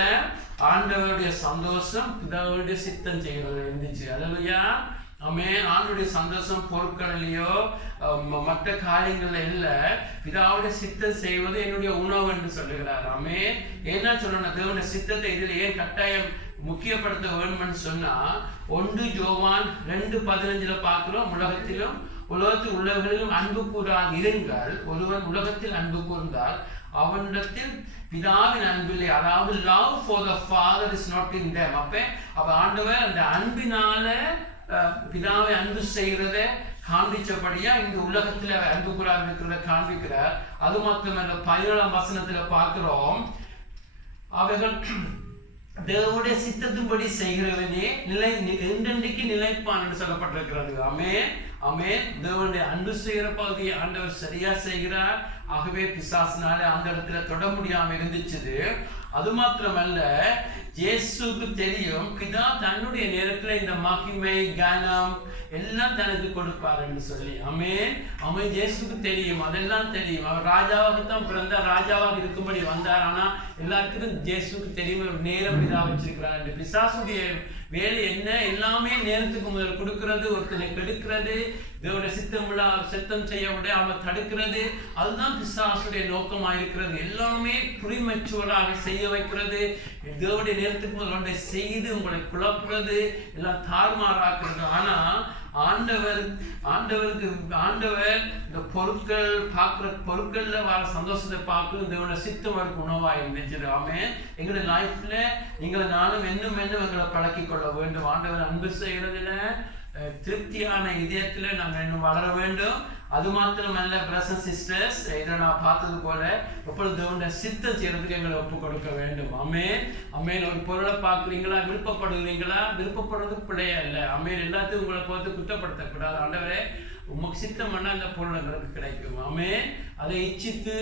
ஆண்டவருடைய சந்தோஷம் பிதாவுடைய சித்தம் செய்கிறது இருந்துச்சு. அல்லேலூயா. ஆமென். ஆண்டவருடைய சந்தோஷம் பொருட்களிலேயோ மற்ற காரியங்கள்ல இல்ல, பிதாவுடைய சித்தம் செய்வது என்னுடைய உணவு என்று சொல்லுகிறார். ஆமென். என்ன சொல்லணும், தேவனுடைய சித்தத்தை இதில் ஏன் கட்டாயம் முக்கியப்படுத்த வேண்டும்னு சொன்னா, 1 யோவான் 2:15 பார்க்கிறோம், உலகத்தில் உள்ளவர்களிலும் அன்பு கூறாது இருங்கள், ஒருவன் உலகத்தில் அன்பு கூர்ந்தால் அவனிடத்தில் பிதாவின் அன்பில்லை. அதாவது love for the father is not in them. அப்ப ஆண்டவர் அந்த அன்பினால பிதாவை அன்பு செய்கிறத காண்பிச்சபடியா இந்த உலகத்துல அன்பு கூறாது இருக்கிறத காண்பிக்கிறார். அது மாத்திரமல்ல, 17ஆம் வசனத்துல பார்க்கிறோம், அவர்கள் தேவனுடைய சித்தத்தின்படி செய்கிறவனே என்றென்றைக்கு நிலைப்பான் என்று சொல்லப்பட்டிருக்கிறது. ஆமென். ஆமென். தேவனுடைய அன்பு செய்கிற பகுதியை ஆண்டவர் சரியா செய்கிறார். ஆகவே பிசாசினாலே அந்த இடத்துல தொட முடியாம இருந்துச்சு. அது மாத்திரமல்ல, இயேசுக்கு தெரியும் பிதா தன்னுடைய நேரத்துல இந்த மகிமை கனம் எல்லாம் தனக்கு கொடுப்பார் என்று சொல்லி. ஆமென். ஆமென். இயேசுக்கு தெரியும், அதெல்லாம் தெரியும். அவர் ராஜாவாகத்தான் பிறந்தார், ராஜாவாக இருக்கும்படி வந்தார். ஆனா எல்லாத்துக்கும் இயேசுக்கு தெரியும் நேரம் பிதா வச்சிருக்கிறார் என்று. பிசாசுடைய வேலை என்ன? எல்லாமே நேரத்துக்கு முதல் கொடுக்கிறது, ஒருத்தனை கெடுக்கிறது, தேவனுடைய சித்தம் செய்ய விடாம தடுக்கிறது. அதுதான் பிசாசுடைய நோக்கமாக இருக்கிறது. எல்லாமே ப்ரீமெச்சூராக செய்ய வைக்கிறது, தேவனுடைய நேரத்துக்கு முதல் ஒன்றை செய்து உங்களை குழப்புறது, எல்லாம் தாறுமாறாக்குறது. ஆனா ஆண்டவர் இந்த பொருட்கள் பார்க்குற பொருட்கள்ல வர சந்தோஷத்தை பார்க்கணும். தேவனுடைய சித்தம் அவருக்கு உணவா இருந்துச்சு. ஆமென். எங்களுடைய லைஃப்ல நீங்களை நானும் என்னும் எங்களை பழக்கி கொள்ள வேண்டும். ஆண்டவர் அன்பு செய்கிறதுல திருப்தியான இதயத்துல நாங்கள் இன்னும் வளர வேண்டும். அது மாத்திரமல்ல பிரதர்ஸ் அண்ட் சிஸ்டர்ஸ், இதை நான் பார்த்தது போல எப்பொழுது தேவனுடைய சித்தம் செய்யறதுக்கு எங்களை ஒப்பு கொடுக்க வேண்டும். ஆமென். ஆமென். ஒரு பொருளை பார்க்குறீங்களா, விருப்பப்படுகிறீங்களா? விருப்பப்படுறது பிள்ளையா இல்லை. ஆமென். எல்லாத்தையும் உங்களை பார்த்து குற்றப்படுத்தக்கூடாது. ஆண்டவரே உமக்கு சித்தம் பண்ணால் அந்த பொருள் எங்களுக்கு கிடைக்கும். ஆமென். அதை இச்சித்து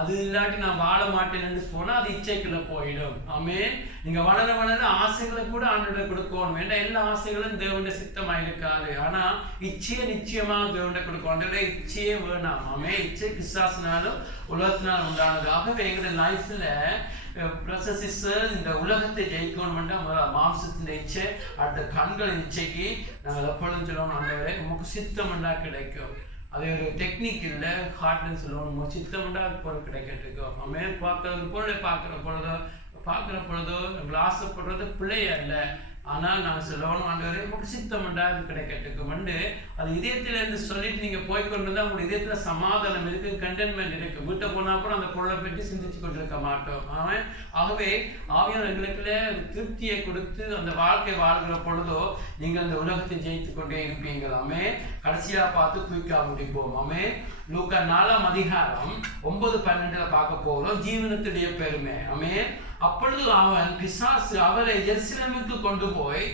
அது இல்லாட்டி நான் வாழ மாட்டேன்னு போனால் அது இச்சைக்குள்ள போயிடும். ஆமென். நீங்க வளர வளர ஆசைகளை கூட ஆண்டவரை கொடுக்கணும். ஏன்னா எல்லா ஆசைகளும் தேவனுடைய சித்தமா இருக்காது. ஆனா இச்சையை நிச்சயமா தேவனுடைய கொடுக்கும். ஆண்டவரே இச்சையே வேணாம். ஆமென். இச்சை பிசாசினாலும் உலகத்தினாலும் உண்டானது. ஆகவே எங்களுடைய லைஃப்ல இந்த உலகத்தை ஜெயிக்கணும்னா மாம்சத்தின் இச்சை, அடுத்த கண்களின் இச்சைக்கு நாங்கள் எப்பொழுதும் சொல்லணும், ஆண்டவரே உமக்கு சித்தம் உண்டா கிடைக்கும். அது ஒரு டெக்னிக் இல்லை, ஹார்ட்னு சொல்லுவோம். சித்தம் உண்டா பொருள் கிடைக்கிறதுக்கும். ஆமென். பொருளை பார்க்குற பொழுதோ எங்களை ஆசைப்படுறது பிள்ளையா இல்லை. ஆனால் நாங்கள் சொல்லணும், ஆண்டவரே உமக்கு சித்தம் உண்டா அது கிடைக்கிறதுக்கு வந்து அது இதயத்துல இருந்து சொல்லிட்டு நீங்க போய்கொண்டு தான் உங்களுடைய இதயத்துல சமாதானம் இருக்கு, கண்டென்மெண்ட் இருக்கு. வீட்டை போனா அப்புறம் அந்த பொருளை பற்றி சிந்திச்சு கொண்டிருக்க மாட்டோம். ஆகவே ஆவியானவர் எங்களுக்குள்ள திருப்தியை கொடுத்து அந்த வாழ்க்கை வாழ்கிற பொழுதோ நீங்க அந்த உலகத்தை ஜெயித்து கொண்டே இருப்பீங்களாமே. கடைசியா பார்த்து குயிக்கா முடிப்போம். ஆமே. லூக்கா 4ஆம் அதிகாரம் 9-12 பார்க்க போகிறோம். ஜீவனத்துடைய பெருமை. ஆமே. அப்பொழுது அவன் பிசாசு அவரை எருசலேமுக்கு கொண்டு போய்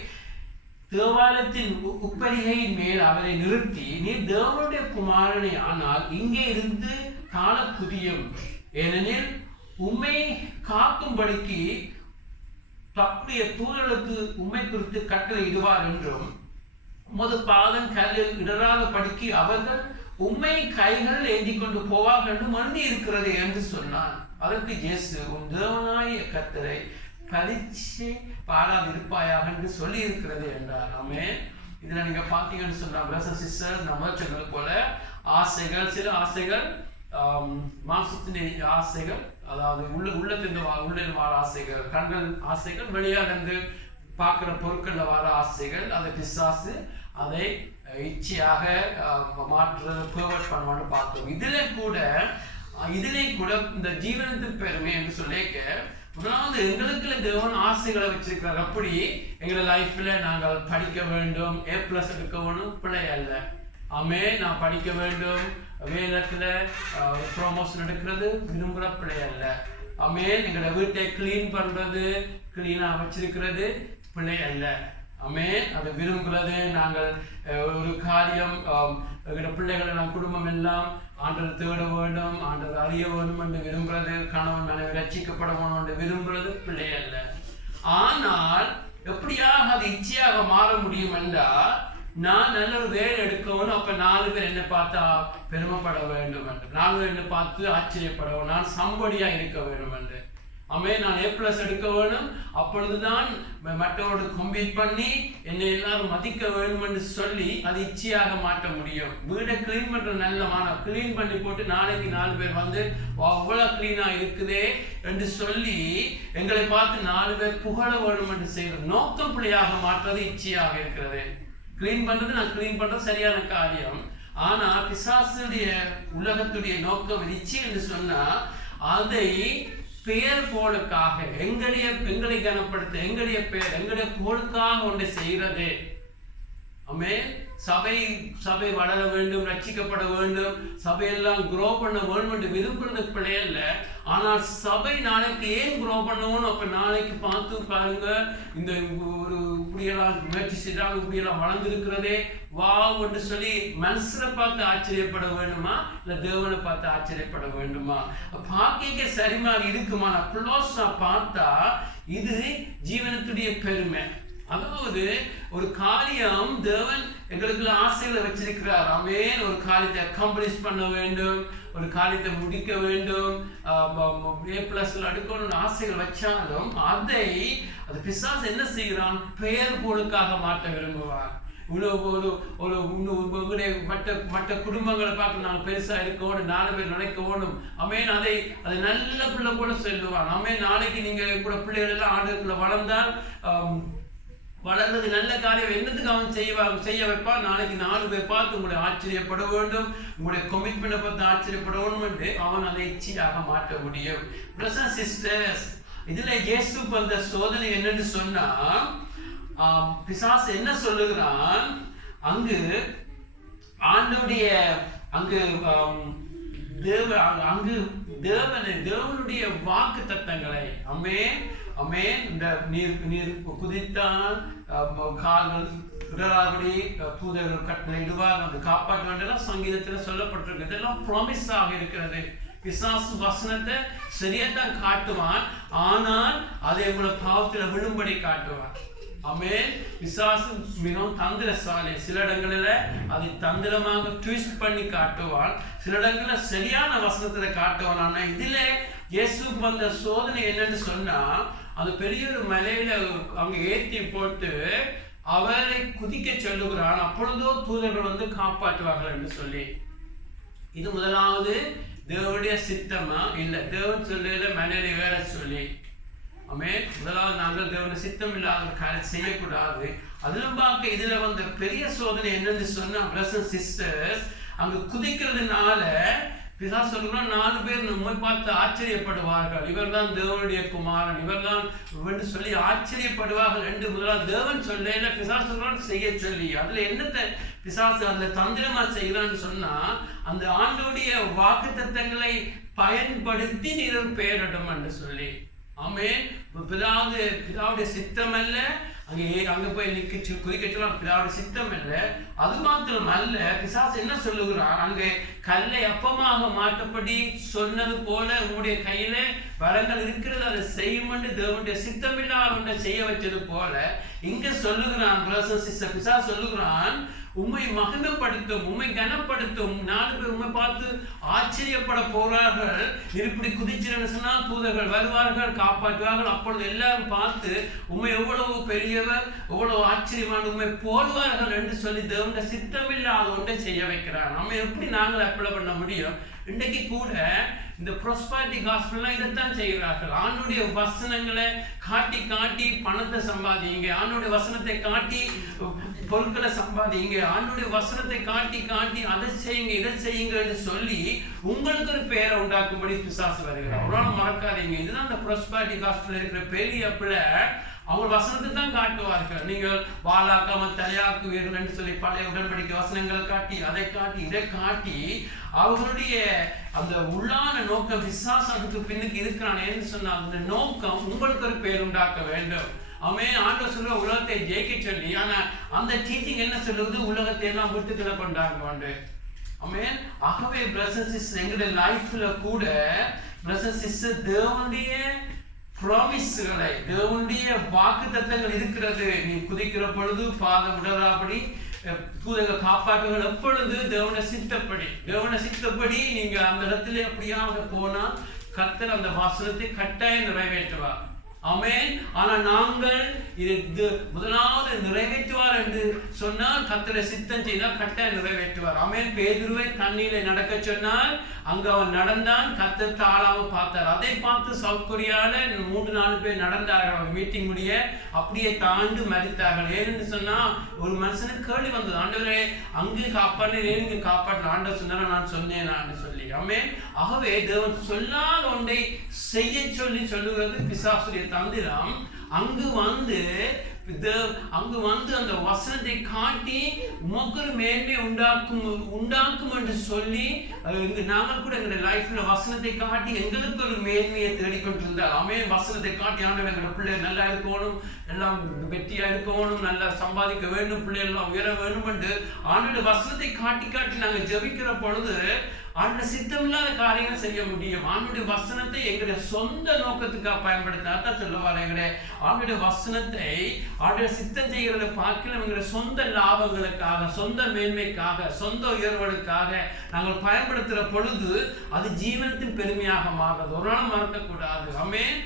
தேவாலயத்தின் உப்பரிகையின் மேல் அவரை நிறுத்தி, நீ தேவனுடைய குமாரனை ஆனால் இங்கே இருந்து காண புரியும், ஏனெனில் உம்மை காக்கும்படிக்கு தப்புடைய தூதர்களுக்கு உம்மை குறித்து கட்டளை இடுவார் என்றும் உமது பாதம் கல்லில் இடராத படிக்கு அவர்கள் உம்மை கைகள் ஏந்தி கொண்டு போவார்கள் என்று மண்டி இருக்கிறது என்று சொன்னான். அதற்கு இயேசு, உன் தேவனாகிய கர்த்தரை பரீட்சை பாராதிருப்பாயாக என்று சொல்லி இருக்கிறது என்றார். ஆமென். இதுல நீங்க பாத்தீங்கன்னு சொன்னா பிரதர்ஸ் சிஸ்டர், நம்ம சொன்னது போல ஆசைகள், சில ஆசைகள் மாம்சத்தின் ஆசைகள், அதாவது உள்ளத்தின் வார ஆசைகள், கண்கள் ஆசைகள், வெளியாடந்து பார்க்கிற பொருட்கள்ல வர ஆசைகள், அதை பிசாசு அதை இச்சையாக மாற்று பெர்வர்ட் பண்ணுவான்னு பார்த்தோம். இதிலே கூட இந்த ஜீவனத்தின் பெருமை என்று சொல்லிக்க முதலாவது எங்களுக்குள்ள தேவன் ஆசைகளை வச்சிருக்கிறார். அப்படி எங்களை லைஃப்ல நாங்கள் படிக்க வேண்டும், A+ எடுக்க வேணும், பிள்ளை அல்ல. ஆமே. நான் படிக்க வேண்டும், வேலத்துல ப்ரொமோஷன் எடுக்கிறது விரும்புகிற பிள்ளை அல்ல. ஆமே. எங்களோட வீட்டை கிளீன் பண்றது, கிளீனா வச்சிருக்கிறது பிள்ளை அல்ல. ஆமே. அதை விரும்புகிறது. நாங்கள் ஒரு காரியம் எங்களோட பிள்ளைகளை நாம் குடும்பம் எல்லாம் ஆண்டவர் தேட வேண்டும், ஆண்டவர் அறிய வேண்டும் என்று விரும்புறது, கணவன் மனைவி ரட்சிக்கப்பட வேண்டும் என்று விரும்புறது பிள்ளை அல்ல. ஆனால் எப்படியாக அது இச்சையாக மாற முடியும் என்றால், நான் நல்ல ஒரு வேலை எடுக்கவும், அப்ப 4 பேர் என்னை பார்த்தா பெருமைப்பட வேண்டும் என்று, 4 பேர் என்னை பார்த்து ஆச்சரியப்படவும், நான் சம்படியா இருக்க வேண்டும் என்று. ஆமே. நான் A+ எடுக்க வேணும், அப்பொழுதுதான் மற்றவரோடு கம்பீட் பண்ணி என்னை எல்லாரும் மதிக்க வேண்டும் என்று சொல்லி அது இச்சையாக மாற்ற முடியும். வீடை கிளீன் பண்ற நல்லமான கிளீன் பண்ணி போட்டு நாளைக்கு 4 பேர் வந்து அவ்வளவு கிளீனா இருக்குதே என்று சொல்லி எங்களை பார்த்து 4 பேர் புகழ வேண்டும் என்று செய்யற நோக்கம் பிள்ளையாக மாற்றது இச்சையாக இருக்கிறது. கிளீன் பண்றது, நான் கிளீன் பண்றது சரியான காரியம். ஆனா பிசாசுடைய உலகத்துடைய நோக்கம் இச்சை என்று சொன்னா அதை பெயர் போலுக்காக எங்களை கனப்படுத்த, எங்களுடைய பெயர் எங்களுடைய போலுக்காக ஒன்றை செய்கிறது. ஆமே. சபை வளர வேண்டும், ரட்சிக்கப்பட வேண்டும், சபையெல்லாம் குரோ பண்ண வேண்டும் என்று விரும்புறது பிள்ளையல்ல. ஆனால் சபை நாளைக்கு ஏன் க்ரோ பண்ணணும்? அப்ப நாளைக்கு பார்த்து பாருங்க, இந்த ஒரு இப்படியெல்லாம் முயற்சி செய்தால் இப்படியெல்லாம் வளர்ந்துருக்கிறதே வாவ் என்று சொல்லி மனுஷரை பார்த்து ஆச்சரியப்பட வேண்டுமா, இல்ல தேவனை பார்த்து ஆச்சரியப்பட வேண்டுமா? பார்க்க சரிமா இருக்குமா? க்ளோஸா பார்த்தா இது ஜீவனத்துடைய பெருமை. அதாவது ஒரு காரியம் தேவன் எங்களுக்குள்ள ஆசைகளை வச்சிருக்கிறார். ஆமென். ஒரு காரியத்தை அக்கம்ப்ளிஷ் பண்ண வேண்டும், ஒரு காரியத்தை முடிக்க வேண்டும், A+ எடுக்கணும்னு ஆசைகள் வச்சாலும் அது பிசாசு என்ன செய்கிறான்? பெயர் போலுக்காக மாற்ற விரும்புவார். மற்ற குடும்பங்களை பார்க்க நாங்கள் பெருசா இருக்கணும், 4 பேர் நினைக்கணும். ஆமென். அதை நல்ல பிள்ளை கூட சொல்லுவான். ஆமென். நாளைக்கு நீங்க கூட பிள்ளைகள் எல்லாம் ஆண்டுக்குள்ள வளர்ந்தால் வளர்ந்தது நல்ல காரியம் என்னத்துக்கு அவன் செய்ய வைப்பான்? நாளைக்கு 4 பேர் பார்த்து உங்களுடைய ஆச்சரியப்பட வேண்டும், உங்களுடைய கமிட்மெண்ட்டை பார்த்து ஆச்சரியப்பட வேண்டும் என்று அவன் அதை இச்சையாக மாற்ற முடியும். பிரதர்ஸ் சிஸ்டர்ஸ், இதுல இயேசுக்கு வந்த சோதனை என்னன்னு சொன்னா, பிசாசு என்ன சொல்லுகிறான்? அங்கு ஆண்டோடைய தேவனுடைய வாக்கு தத்தங்களை அமேன் இந்த நீர் குதித்தான், கால்கள் இடராபடி தூதர்கள் கட்டளை இடுவார், வந்து காப்பாற்ற வேண்டியெல்லாம் சங்கீதத்தில் சொல்லப்பட்டிருக்கு. இதெல்லாம் ப்ராமிஸ் ஆக இருக்கிறது. பிசாசு வசனத்தை சரியாத்தான் காட்டுவான், ஆனால் அதை உங்களை பாவத்தில் விழும்படி காட்டுவான். ஆமென். பிசாசு மிகவும் தந்திரசாலி. சில இடங்களில் அதை தந்திரமாக ட்விஸ்ட் பண்ணி காட்டுவான், சில இடங்களில் சரியான வசனத்தை காட்டுவான். ஆனா இதுல இயேசுக்கு வந்த சோதனை என்னன்னு சொன்னா, அது பெரிய ஒரு மலையில அவங்க ஏற்றி போட்டு அவரை குதிக்க சொல்லுகிறான். அப்பொழுதோ தூதர்கள் வந்து காப்பாற்றுவார்கள் என்று சொல்லி. இது முதலாவது தேவனுடைய சித்தமா? இல்லை, தேவன் சொல்லல மலையில வேற சொல்லி. ஆமென். முதலாவது நாங்கள் தேவனுடைய சித்தம் இல்லாத காரியம் செய்யக்கூடாது. அதிலும் பார்க்க இதுல வந்த பெரிய சோதனை என்னன்னு சொன்னா, பிரதர்ஸ் சிஸ்டர்ஸ், அங்க குதிக்கிறதுனால பிசாசு சொல்லுகிறான், 4 பேர் நம்மை பார்த்து ஆச்சரியப்படுவார்கள், இவர்தான் தேவனுடைய குமாரன், இவர்தான் சொல்லி ஆச்சரியப்படுவார்கள் என்று முதலாவது தேவன் சொல்ல பிசாசு சொல்றான் செய்ய சொல்லி. அதுல என்னத்தை பிசாசு அதுல தந்திரமா செய்யறான்னு சொன்னா, அந்த ஆண்டோடைய வாக்கு தத்தங்களை பயன்படுத்தி நீர் பெயரிடும் என்று சொல்லி. ஆமென். பிதாவுடைய சித்தம் அல்ல, அங்க போய் குதிக்க சொல்லலாம், பிதாவுடைய சித்தம் அல்ல. அது மாத்திரம் அல்ல, பிசாசு என்ன சொல்லுகிறான்? அங்கே கல்லை அப்பமாக மாற்றப்படி சொன்னது போல உங்களுடைய கையில வரங்கள் இருக்கிறது, அதை செய்யும் என்று தேவனுடைய சித்தம் இல்லாத செய்ய வச்சது போல இங்க சொல்லுகிறான். பிசாசு சொல்லுகிறான், உம்மை மகிமைப்படுத்தும், உம்மை கனப்படுத்தும், 4 பேர் உம்மை பார்த்து ஆச்சரியப்பட போறார்கள், இப்படி குதிச்சிருன்னு சொன்னா தூதர்கள் வருவார்கள், காப்பாற்றுவார்கள். அப்பொழுது எல்லாரும் பார்த்து உம்மை எவ்வளவு பெரியவர், எவ்வளவு ஆச்சரியமான உம்மை போடுவார்கள் என்று சொல்லி தேவனுடைய சித்தமில்லாத ஒன்றை செய்ய வைக்கிறார். நம்ம எப்படி நாங்கள் அப்ளை பண்ண முடியும்? இன்றைக்கு கூட இந்த ப்ராஸ்பரிட்டி காஸ்பெல்லாம் இதைத்தான் செய்கிறார்கள். ஆண்டுடைய வசனங்களை காட்டி காட்டி பணத்தை சம்பாதிங்க, ஆண்டுடைய வசனத்தை காட்டி பொருட்களை சம்பாதிங்க, ஆண்டுடைய வசனத்தை காட்டி காட்டி அதை செய்யுங்க இதை செய்யுங்கன்னு சொல்லி உங்களுக்கு ஒரு பெயரை உண்டாக்கும்படி பிசாசு வருகிறார். அவரால் மறக்காதீங்க, இதுதான் இந்த ப்ராஸ்பரிட்டி காஸ்பெல் இருக்கிற பெரிய பிள்ளை. அவங்க வசனத்தை தான் காட்டுவார்கள். நீங்கள் வாழாக்காம தலையாக்குவீர்கள் என்று சொல்லி பழைய உடன்படிக்கை வசனங்களை காட்டி அதை காட்டி இதை காட்டி அவர்களுடைய அந்த உள்ளான நோக்கம் பிசாசு அதுக்கு பின்னுக்கு இருக்கிறான். ஏன்னு சொன்னா அந்த நோக்கம் உங்களுக்கு ஒரு பேர் உண்டாக்க வேண்டும். அவன் ஆண்டவர் சொல்ற உலகத்தை ஜெயிக்க சொல்லி, ஆனா அந்த டீச்சிங் என்ன சொல்லுவது? உலகத்தை எல்லாம் விட்டுக்களை கொண்டாங்க. அவன் ஆகவே பிரதர்ஸ் சிஸ்டர்ஸ், எங்களுடைய லைஃப்ல கூட பிரதர்ஸ் சிஸ்டர் தேவனுடைய ப்ராமிஸ்களை, தேவனுடைய வாக்கு தத்தங்கள் இருக்கிறது. நீ குதிக்கிற பொழுது பாதம் விடறாபடி தூதர்கள் காப்பாற்றுகள். எப்பொழுது? தேவனுடைய சித்தப்படி நீங்க அந்த இடத்துல எப்படியாக போனா கர்த்தர் அந்த வாசனத்தை கட்டாயம் நிறைவேற்றுவார். ஆமென். ஆனா நாங்கள் இது முதலாவது நிறைவேற்றுவார் என்று சொன்னால் கர்த்தரை சித்தம் செய்தால் கட்டாயம் நிறைவேற்றுவார். ஆமென். பேதுருவை தண்ணீரை நடக்க சொன்னால் அங்க அவன் நடந்தான், கர்த்தர் தாழாம பார்த்தார். அதை பார்த்து சவுத் கொரியால 3-4 பேர் நடந்தார்கள். அவங்க மீட்டிங் முடிய அப்படியே தாண்டு மரித்தார்கள். ஏன்னு சொன்னா ஒரு மனுஷனுக்கு கேள்வி வந்தது, ஆண்டவரே அங்கு காப்பாற்ற ஏன் காப்பாற்ற? ஆண்டவர் சொன்னார நான் சொன்னேன் சொல்லி. ஆமென். ஆகவே தேவன் சொல்லாத ஒன்றை செய்ய சொல்லி சொல்லுகிறது பிசாசுடைய தந்திரம். அங்கு வந்து அங்கு வந்து அந்த வசனத்தை காட்டி உமக்கு ஒரு மேன்மை உண்டாக்கும் என்று சொல்லி நாங்கள் கூட எங்களுடைய லைஃப்ல வசனத்தை காட்டி எங்களுக்கு ஒரு மேன்மையை தேடிக்கொண்டிருந்தால் ஆமென். வசனத்தை காட்டி ஆண்டவர் எங்களோட பிள்ளை நல்லா இருக்கணும், எல்லாம் வெற்றியா இருக்கணும், நல்லா சம்பாதிக்க வேண்டும், பிள்ளைகள் எல்லாம் உயர வேண்டும் என்று ஆண்டோட வசனத்தை காட்டி காட்டி நாங்கள் ஜெபிக்கிற பொழுது ஆண்டோட சித்தமில்லாத காரியங்கள் செய்ய முடியும். ஆண்டோட வசனத்தை எங்களுடைய சொந்த நோக்கத்துக்காக பயன்படுத்தாதான் சொல்லுவாங்க. எங்களுடைய ஆண்டோட வசனத்தை ஆண்டோட சித்தம் செய்கிறத பார்க்கல எங்களுடைய சொந்த லாபங்களுக்காக, சொந்த மேன்மைக்காக, சொந்த உயர்வுகளுக்காக நாங்கள் பயன்படுத்துகிற பொழுது அது ஜீவனத்தின் பெருமையாக மாறுது. ஒரு நாளும் மறக்கக்கூடாது. ஆமென்.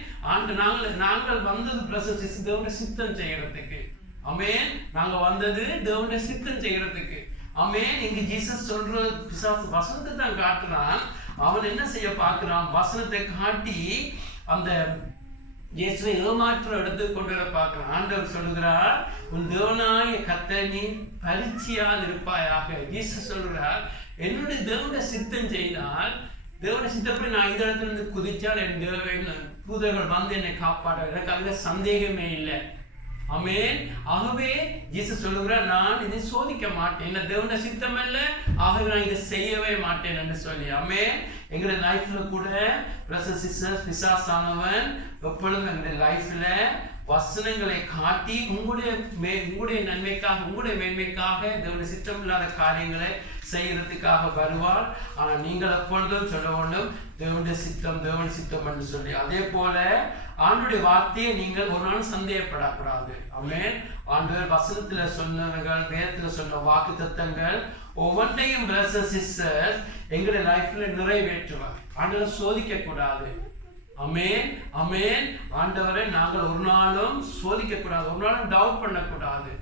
நாங்கள் வந்தது தேவனுடைய சித்தம் செய்யறதுக்கு. ஆமென். நாங்க வந்தது தேவனுடைய சித்தம் செய்யறதுக்கு. ஆமென். இங்க ஜீசஸ் சொல்ற பிசாசு வசனத்தை தான் காட்டுறான். அவன் என்ன செய்ய பார்க்கிறான்? வசனத்தை காட்டி அந்த இயேசுவை ஏமாற்ற இடத்துக்கு கொண்டு வர பார்க்கிறான். ஆண்டவர் சொல்லுகிறார், உன் தேவனாய கர்த்தரை நீ பரிச்சையால் இருப்பாயாக. ஜீசஸ் சொல்கிறார், என்னுடைய தேவனுடைய சித்தம் செய்தால், தேவனுடைய சித்தப்படி நான் இந்த இடத்துல இருந்து குதிச்சால் என் தூதர்கள் வந்து என்னை காப்பாற்ற, எனக்கு அதுல சந்தேகமே இல்லை. ஆமென். ஆகவே ஜீசஸ் சொல்லுகிறார், நான் இதை சோதிக்க மாட்டேன், என்ன தேவனுடைய சித்தம் அல்ல, ஆகவே நான் இதை செய்யவே மாட்டேன் என்று சொல்லி. ஆமென். எங்களுடைய லைஃப்ல கூட பிசாசானவன் எப்பொழுதும் எங்களுடைய லைஃப்ல வசனங்களை காட்டி உங்களுடைய நன்மைக்காக, உங்களுடைய மேன்மைக்காக தேவனுடைய சித்தம் இல்லாத காரியங்களை செய்யறதுக்காக வருவார். ஆனா நீங்கள் எப்பொழுதும் சொல்ல வேண்டும், தேவனுடைய சித்தம் என்று சொல்லி. அதே போல ஆண்டவருடைய வார்த்தையை நீங்கள் ஒரு நாள் சந்தேகப்படக்கூடாது. ஆமென். ஆண்டவர் வசனத்துல சொன்னவர்கள், வேதத்துல சொன்ன வாக்கு தத்தங்கள் ஒவ்வொன்றையும் பிரதர்ஸ் சிஸ்டர்ஸ் எங்களுடைய லைஃப்ல நிறைவேற்றுவார். ஆண்டவர் சோதிக்க கூடாது. ஆமென். ஆமென். ஆண்டவரை நாங்கள் ஒரு நாளும் சோதிக்க கூடாது, ஒரு நாளும் டவுட் பண்ணக்கூடாது.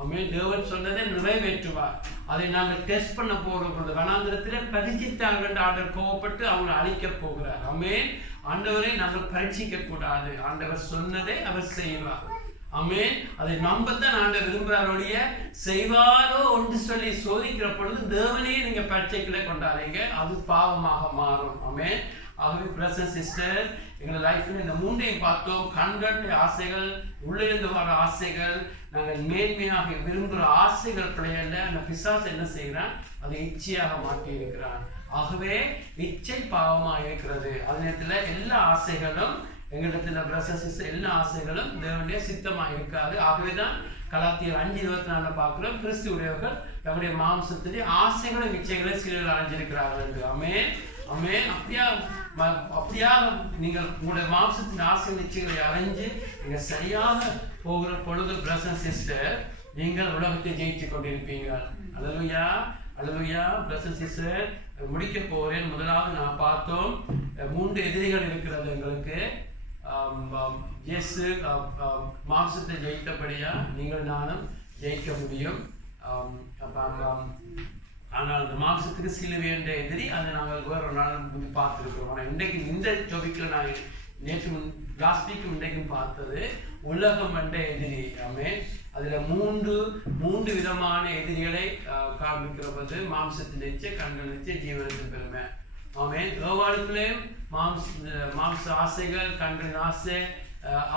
ஆமென். தேவன் சொன்னதை நிறைவேற்றுவார். அதை நாங்கள் டெஸ்ட் பண்ண போகிறோம். வனாந்திரத்தில் பரீட்சித்தார்கள் ஆண்டவர் கோவப்பட்டு அவங்களை அழிக்க போகிறார். ஆமென். ஆண்டவரை நாங்கள் பரீட்சிக்க கூடாது. ஆண்டவர் சொன்னதை அவர் செய்வார். ஆமென். அதை நம்பத்தான் ஆண்டவர் விரும்புகிறாருடைய செய்வாரோ ஒன்று சொல்லி சோதிக்கிற பொழுது தேவனையே நீங்க பரீட்சைக்குள்ளே கொண்டாடுறீங்க, அது பாவமாக மாறும். ஆமென். ஆகவே பிரதர்ஸ் சிஸ்டர், எங்கள் லைஃப்ல இந்த மூன்றையும் பார்த்தோம். கண்களுடைய ஆசைகள், உள்ளிருந்து வர ஆசைகள், நாங்கள் மேன்மையாக விரும்புகிற ஆசைகள் பிள்ளைகள அந்த பிசாசு என்ன செய்கிறான்? அதை இச்சையாக மாற்றி இருக்கிறான். ஆகவே இச்சை பாவமாக இருக்கிறது. அதே நேரத்தில் எல்லா ஆசைகளும் எங்களிடத்தில் பிரதர்ஸ் சிஸ்டர், எல்லா ஆசைகளும் தேவனுடைய சித்தமாக இருக்காது. ஆகவேதான் கலாத்தியர் 5:24 பார்க்கிறோம், கிறிஸ்துவுடையவர்கள் தங்களுடைய மாம்சத்திலே ஆசைகளும் இச்சைகளை சிலர் அடைஞ்சிருக்கிறார்கள் என்று. ஆமென். ஆமென். அப்படியா நீங்கள் உங்களுடைய மாம்சத்தின் ஆசை நிச்சயங்களை அடைஞ்சு நீங்கள் சரியாக போகிற பொழுது பிரதர்ஸ் சிஸ்டர், நீங்கள் உலகத்தை ஜெயிச்சு கொண்டிருப்பீர்கள். அல்லேலூயா, அல்லேலூயா. பிரதர்ஸ் சிஸ்டர், முடிக்க போகிறேன். முதலாவது நான் பார்த்தோம் 3 எதிரிகள் இருக்கிறது எங்களுக்கு. இயேசு மாம்சத்தை ஜெயித்தபடியா நீங்கள் நானும் ஜெயிக்க முடியும். ஆனால் அந்த மாம்சத்துக்கு சிலுவை என்ற எதிரி, அதை நாங்கள் வேற ஒரு நாள் பார்த்துருக்கிறோம். ஆனால் இன்றைக்கு இந்த டாபிக்ல நான் நேற்று லாஸ்ட் வீக் இன்றைக்கும் பார்த்தது உலகம் என்ற எதிரி. ஆமென். அதுல மூன்று விதமான எதிரிகளை காண்பிக்கிறது. மாம்சத்தின் இச்சை, கண்கள் இச்சை, ஜீவனத்தின் பெருமை. ஆமென். ஏவாளுக்குள்ளே மாம்ச ஆசைகள், கண்களின்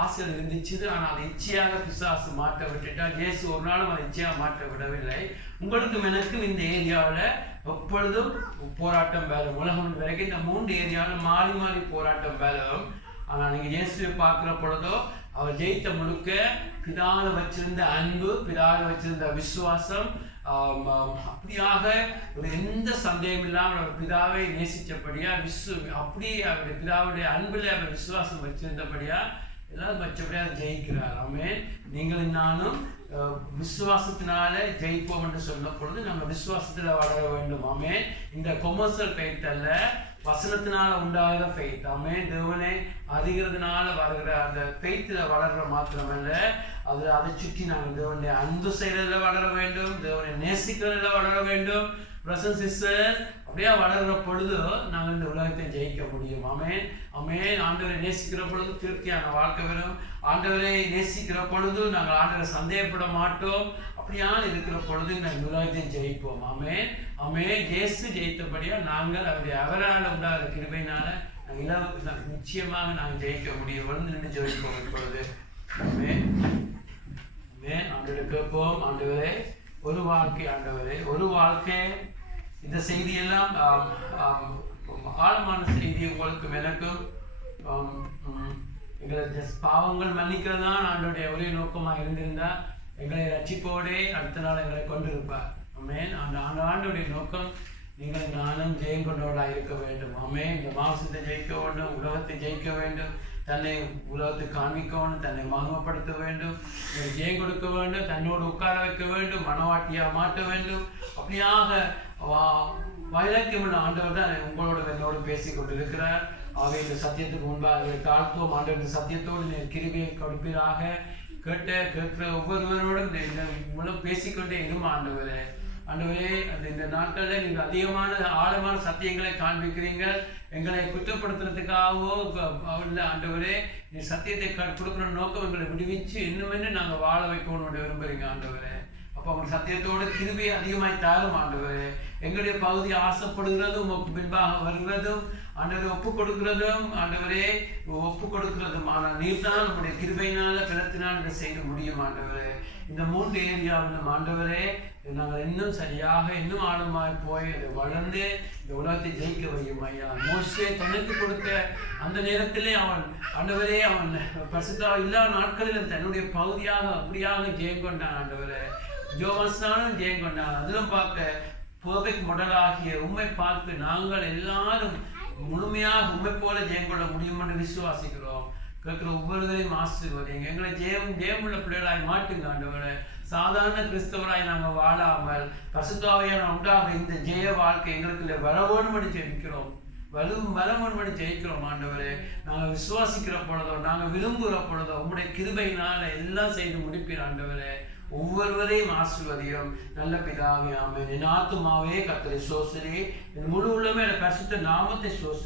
ஆசைகள் இருந்துச்சு. ஆனால் அதை இச்சையாக பிசாசு மாற்ற விட்டுட்டால், இயேசு ஒரு நாளும் அதை இச்சையாக மாற்ற விடவில்லை. உங்களுக்கும் எனக்கும் இந்த ஏரியாவில் எப்பொழுதும் போராட்டம் வேலும். உலகம் வரைக்கும் இந்த 3 ஏரியாவில் மாறி மாறி போராட்டம் வேலும். ஆனால் நீங்கள் இயேசுவை பார்க்குற பொழுதோ அவர் ஜெயித்த முழுக்க பிதாவை வச்சிருந்த அன்பு, பிதாவை வச்சிருந்த விசுவாசம், அப்படியாக ஒரு எந்த சந்தேகம் இல்லாமல் அவர் பிதாவை நேசித்தபடியா, அப்படியே அவருடைய பிதாவுடைய அன்பில் அவர் விசுவாசம் வச்சிருந்தபடியா எல்லாரும் வச்சபடியா ஜெயிக்கிறார். ஆமென். நீங்களும் நானும் விசுவாசத்தினால ஜெயிப்போம் என்று சொன்ன பொழுது நம்ம விசுவாசத்துல வளர வேண்டும். ஆமென். இந்த கொமர்ஷியல் ஃபெய்த் அல்ல, வசனத்தினால உண்டாகிற ஃபெய்த். ஆமென். தேவனை அறிகிறதுனால வருகிற அந்த ஃபெய்த்தில் வளர்ற மாத்திரமல்ல, அதை சுற்றி நாங்கள் தேவனுடைய அன்பு செய்யறதுல வளர வேண்டும், தேவனை நேசிக்கிறதுல வளர வேண்டும். பிரதர்ஸ் சிஸ்டர், அப்படியே வளர்கிற பொழுது நாங்கள் இந்த உலகத்தை ஜெயிக்க முடியும். ஆமென். ஆமென். ஆண்டவரை நேசிக்கிற பொழுது திருப்தியான வாழ்க்கை வரும். ஆண்டவரை நேசிக்கிற பொழுது நாங்கள் ஆண்டவரை சந்தேகப்பட மாட்டோம். அப்படியான இருக்கிற பொழுது நாங்கள் உலகத்தை ஜெயிப்போம். ஆமென். ஆமென். இயேசு ஜெயித்தபடியா நாங்கள் அவருடைய அவரால் உண்டாகிற கிருபையினால நாங்கள் நிச்சயமாக நாங்கள் ஜெயிக்க முடியும். வந்து நின்று ஜெயிப்போம் இப்பொழுது. ஆமென். ஆண்டவரை கேட்போம். ஆண்டவரே, ஒரு வாழ்க்கை ஆண்டவரே, ஒரு வாழ்க்கை. இந்த செய்தியெல்லாம் ஆழமான செய்தி உங்களுக்கும் எனக்கும். எங்களை பாவங்கள் மன்னிக்கிறதான் ஆண்டோடைய ஒரே நோக்கமாக இருந்திருந்தா எங்களை ரட்சிப்போடே அடுத்த நாள் எங்களை கொண்டிருப்பார். ஆமென். அந்த ஆண்டோடைய நோக்கம் நீங்கள் நானும் ஜெயம் கொண்டவர்களாக இருக்க வேண்டும். ஆமென். இந்த மாசத்தை ஜெயிக்க வேண்டும், உலகத்தை ஜெயிக்க வேண்டும், தன்னை உலகத்துக்கு காண்பிக்க வேண்டும், தன்னை மகிமைப்படுத்த வேண்டும், ஜெயம் கொடுக்க வேண்டும், தன்னோடு உட்கார வைக்க வேண்டும், மனவாட்டியா மாற்ற வேண்டும். அப்படியாக வைராக்கியமுள்ள ஆண்டவர் தான் உங்களோட என்னோடு பேசி கொண்டிருக்கிறார். அவை இந்த சத்தியத்துக்கு முன்பாக தாழ்த்துவோம். ஆண்டவர் இந்த சத்தியத்தோடு கிருபையை கொடுப்பீராக. கேட்கிற ஒவ்வொருவரோடும் இவ்வளவு பேசிக்கொண்டே இரும் ஆண்டவரே. ஆண்டவரே, இந்த நாட்களில் நீங்கள் அதிகமான ஆழமான சத்தியங்களை காண்பிக்கிறீங்க. எங்களை குற்றப்படுத்துறதுக்காகவோ இல்லை ஆண்டவரே, நீ சத்தியத்தை கொடுக்குற நோக்கம் எங்களை விடுவிச்சு இன்னும் நாங்கள் வாழ வைக்கணும்னு விரும்புகிறீங்க ஆண்டவரே. அப்போ அவங்க சத்தியத்தோடு கிருபை அதிகமாய் தாரும் ஆண்டவரே. எங்களுடைய பகுதி ஆசைப்படுகிறதும் பின்பாக வருகிறதும் ஆண்டவரை ஒப்பு கொடுக்கிறதும் ஆண்டவரே ஒப்பு கொடுக்கிறதும். ஆனால் நீர் தான் நம்முடைய கிருபையினால பலத்தினால் இதை செய்ய முடியும் ஆண்டவரே. இந்த 3 ஏரியாவிலும் ஆண்டவரே நாங்கள் இன்னும் சரியாக இன்னும் ஆழமாய் போய் அதை வளர்ந்து இந்த உலகத்தை ஜெயிக்க வையும் ஐயா. மோசே தனக்கு கொடுத்த அந்த நேரத்திலே அவன் ஆண்டவரே அவன் பரிசுத்தா இல்லாத நாட்களில் தன்னுடைய பகுதியாக அப்படியாக ஜெயம் கொண்டான் ஆண்டவரே. ஜோவானும் ஜெயம் கொண்டான். அதிலும் பார்க்க பெர்ஃபெக்ட் மாடலாகிய உம்மை பார்த்து நாங்கள் எல்லாரும் முழுமையாக உண்மை போல ஜெயம் கொள்ள முடியும் என்று விசுவாசிக்கிறோம். கேட்கிற ஒவ்வொருவரையும் ஆசீர்வதிங்க. எங்களை ஜெயமுள்ள பிள்ளைகளாய் மாட்டுங்க ஆண்டவரே. சாதாரண கிறிஸ்தவராய் நாங்கள் வாழாமல் பரிசுத்தாவியான உண்டாக இந்த ஜெய வாழ்க்கை எங்களுக்கு வரவோன்னு ஜெயிக்கிறோம், வரவோன்னு ஜெயிக்கிறோம் ஆண்டவரே. நாங்கள் விசுவாசிக்கிற பொழுதோ நாங்கள் விரும்புகிற பொழுதோ உங்களுடைய கிருபையினால எல்லாம் செய்து முடிப்பீர் ஆண்டவரே. ஒவ்வொருவரையும் ஆசீர்வதியும் நல்ல பிதாவே. ஆமென். என் ஆத்துமாவே கர்த்தரை ஸ்தோத்திரி, என் முழு உள்ளமே பரிசுத்த நாமத்தை ஸ்தோத்திரி.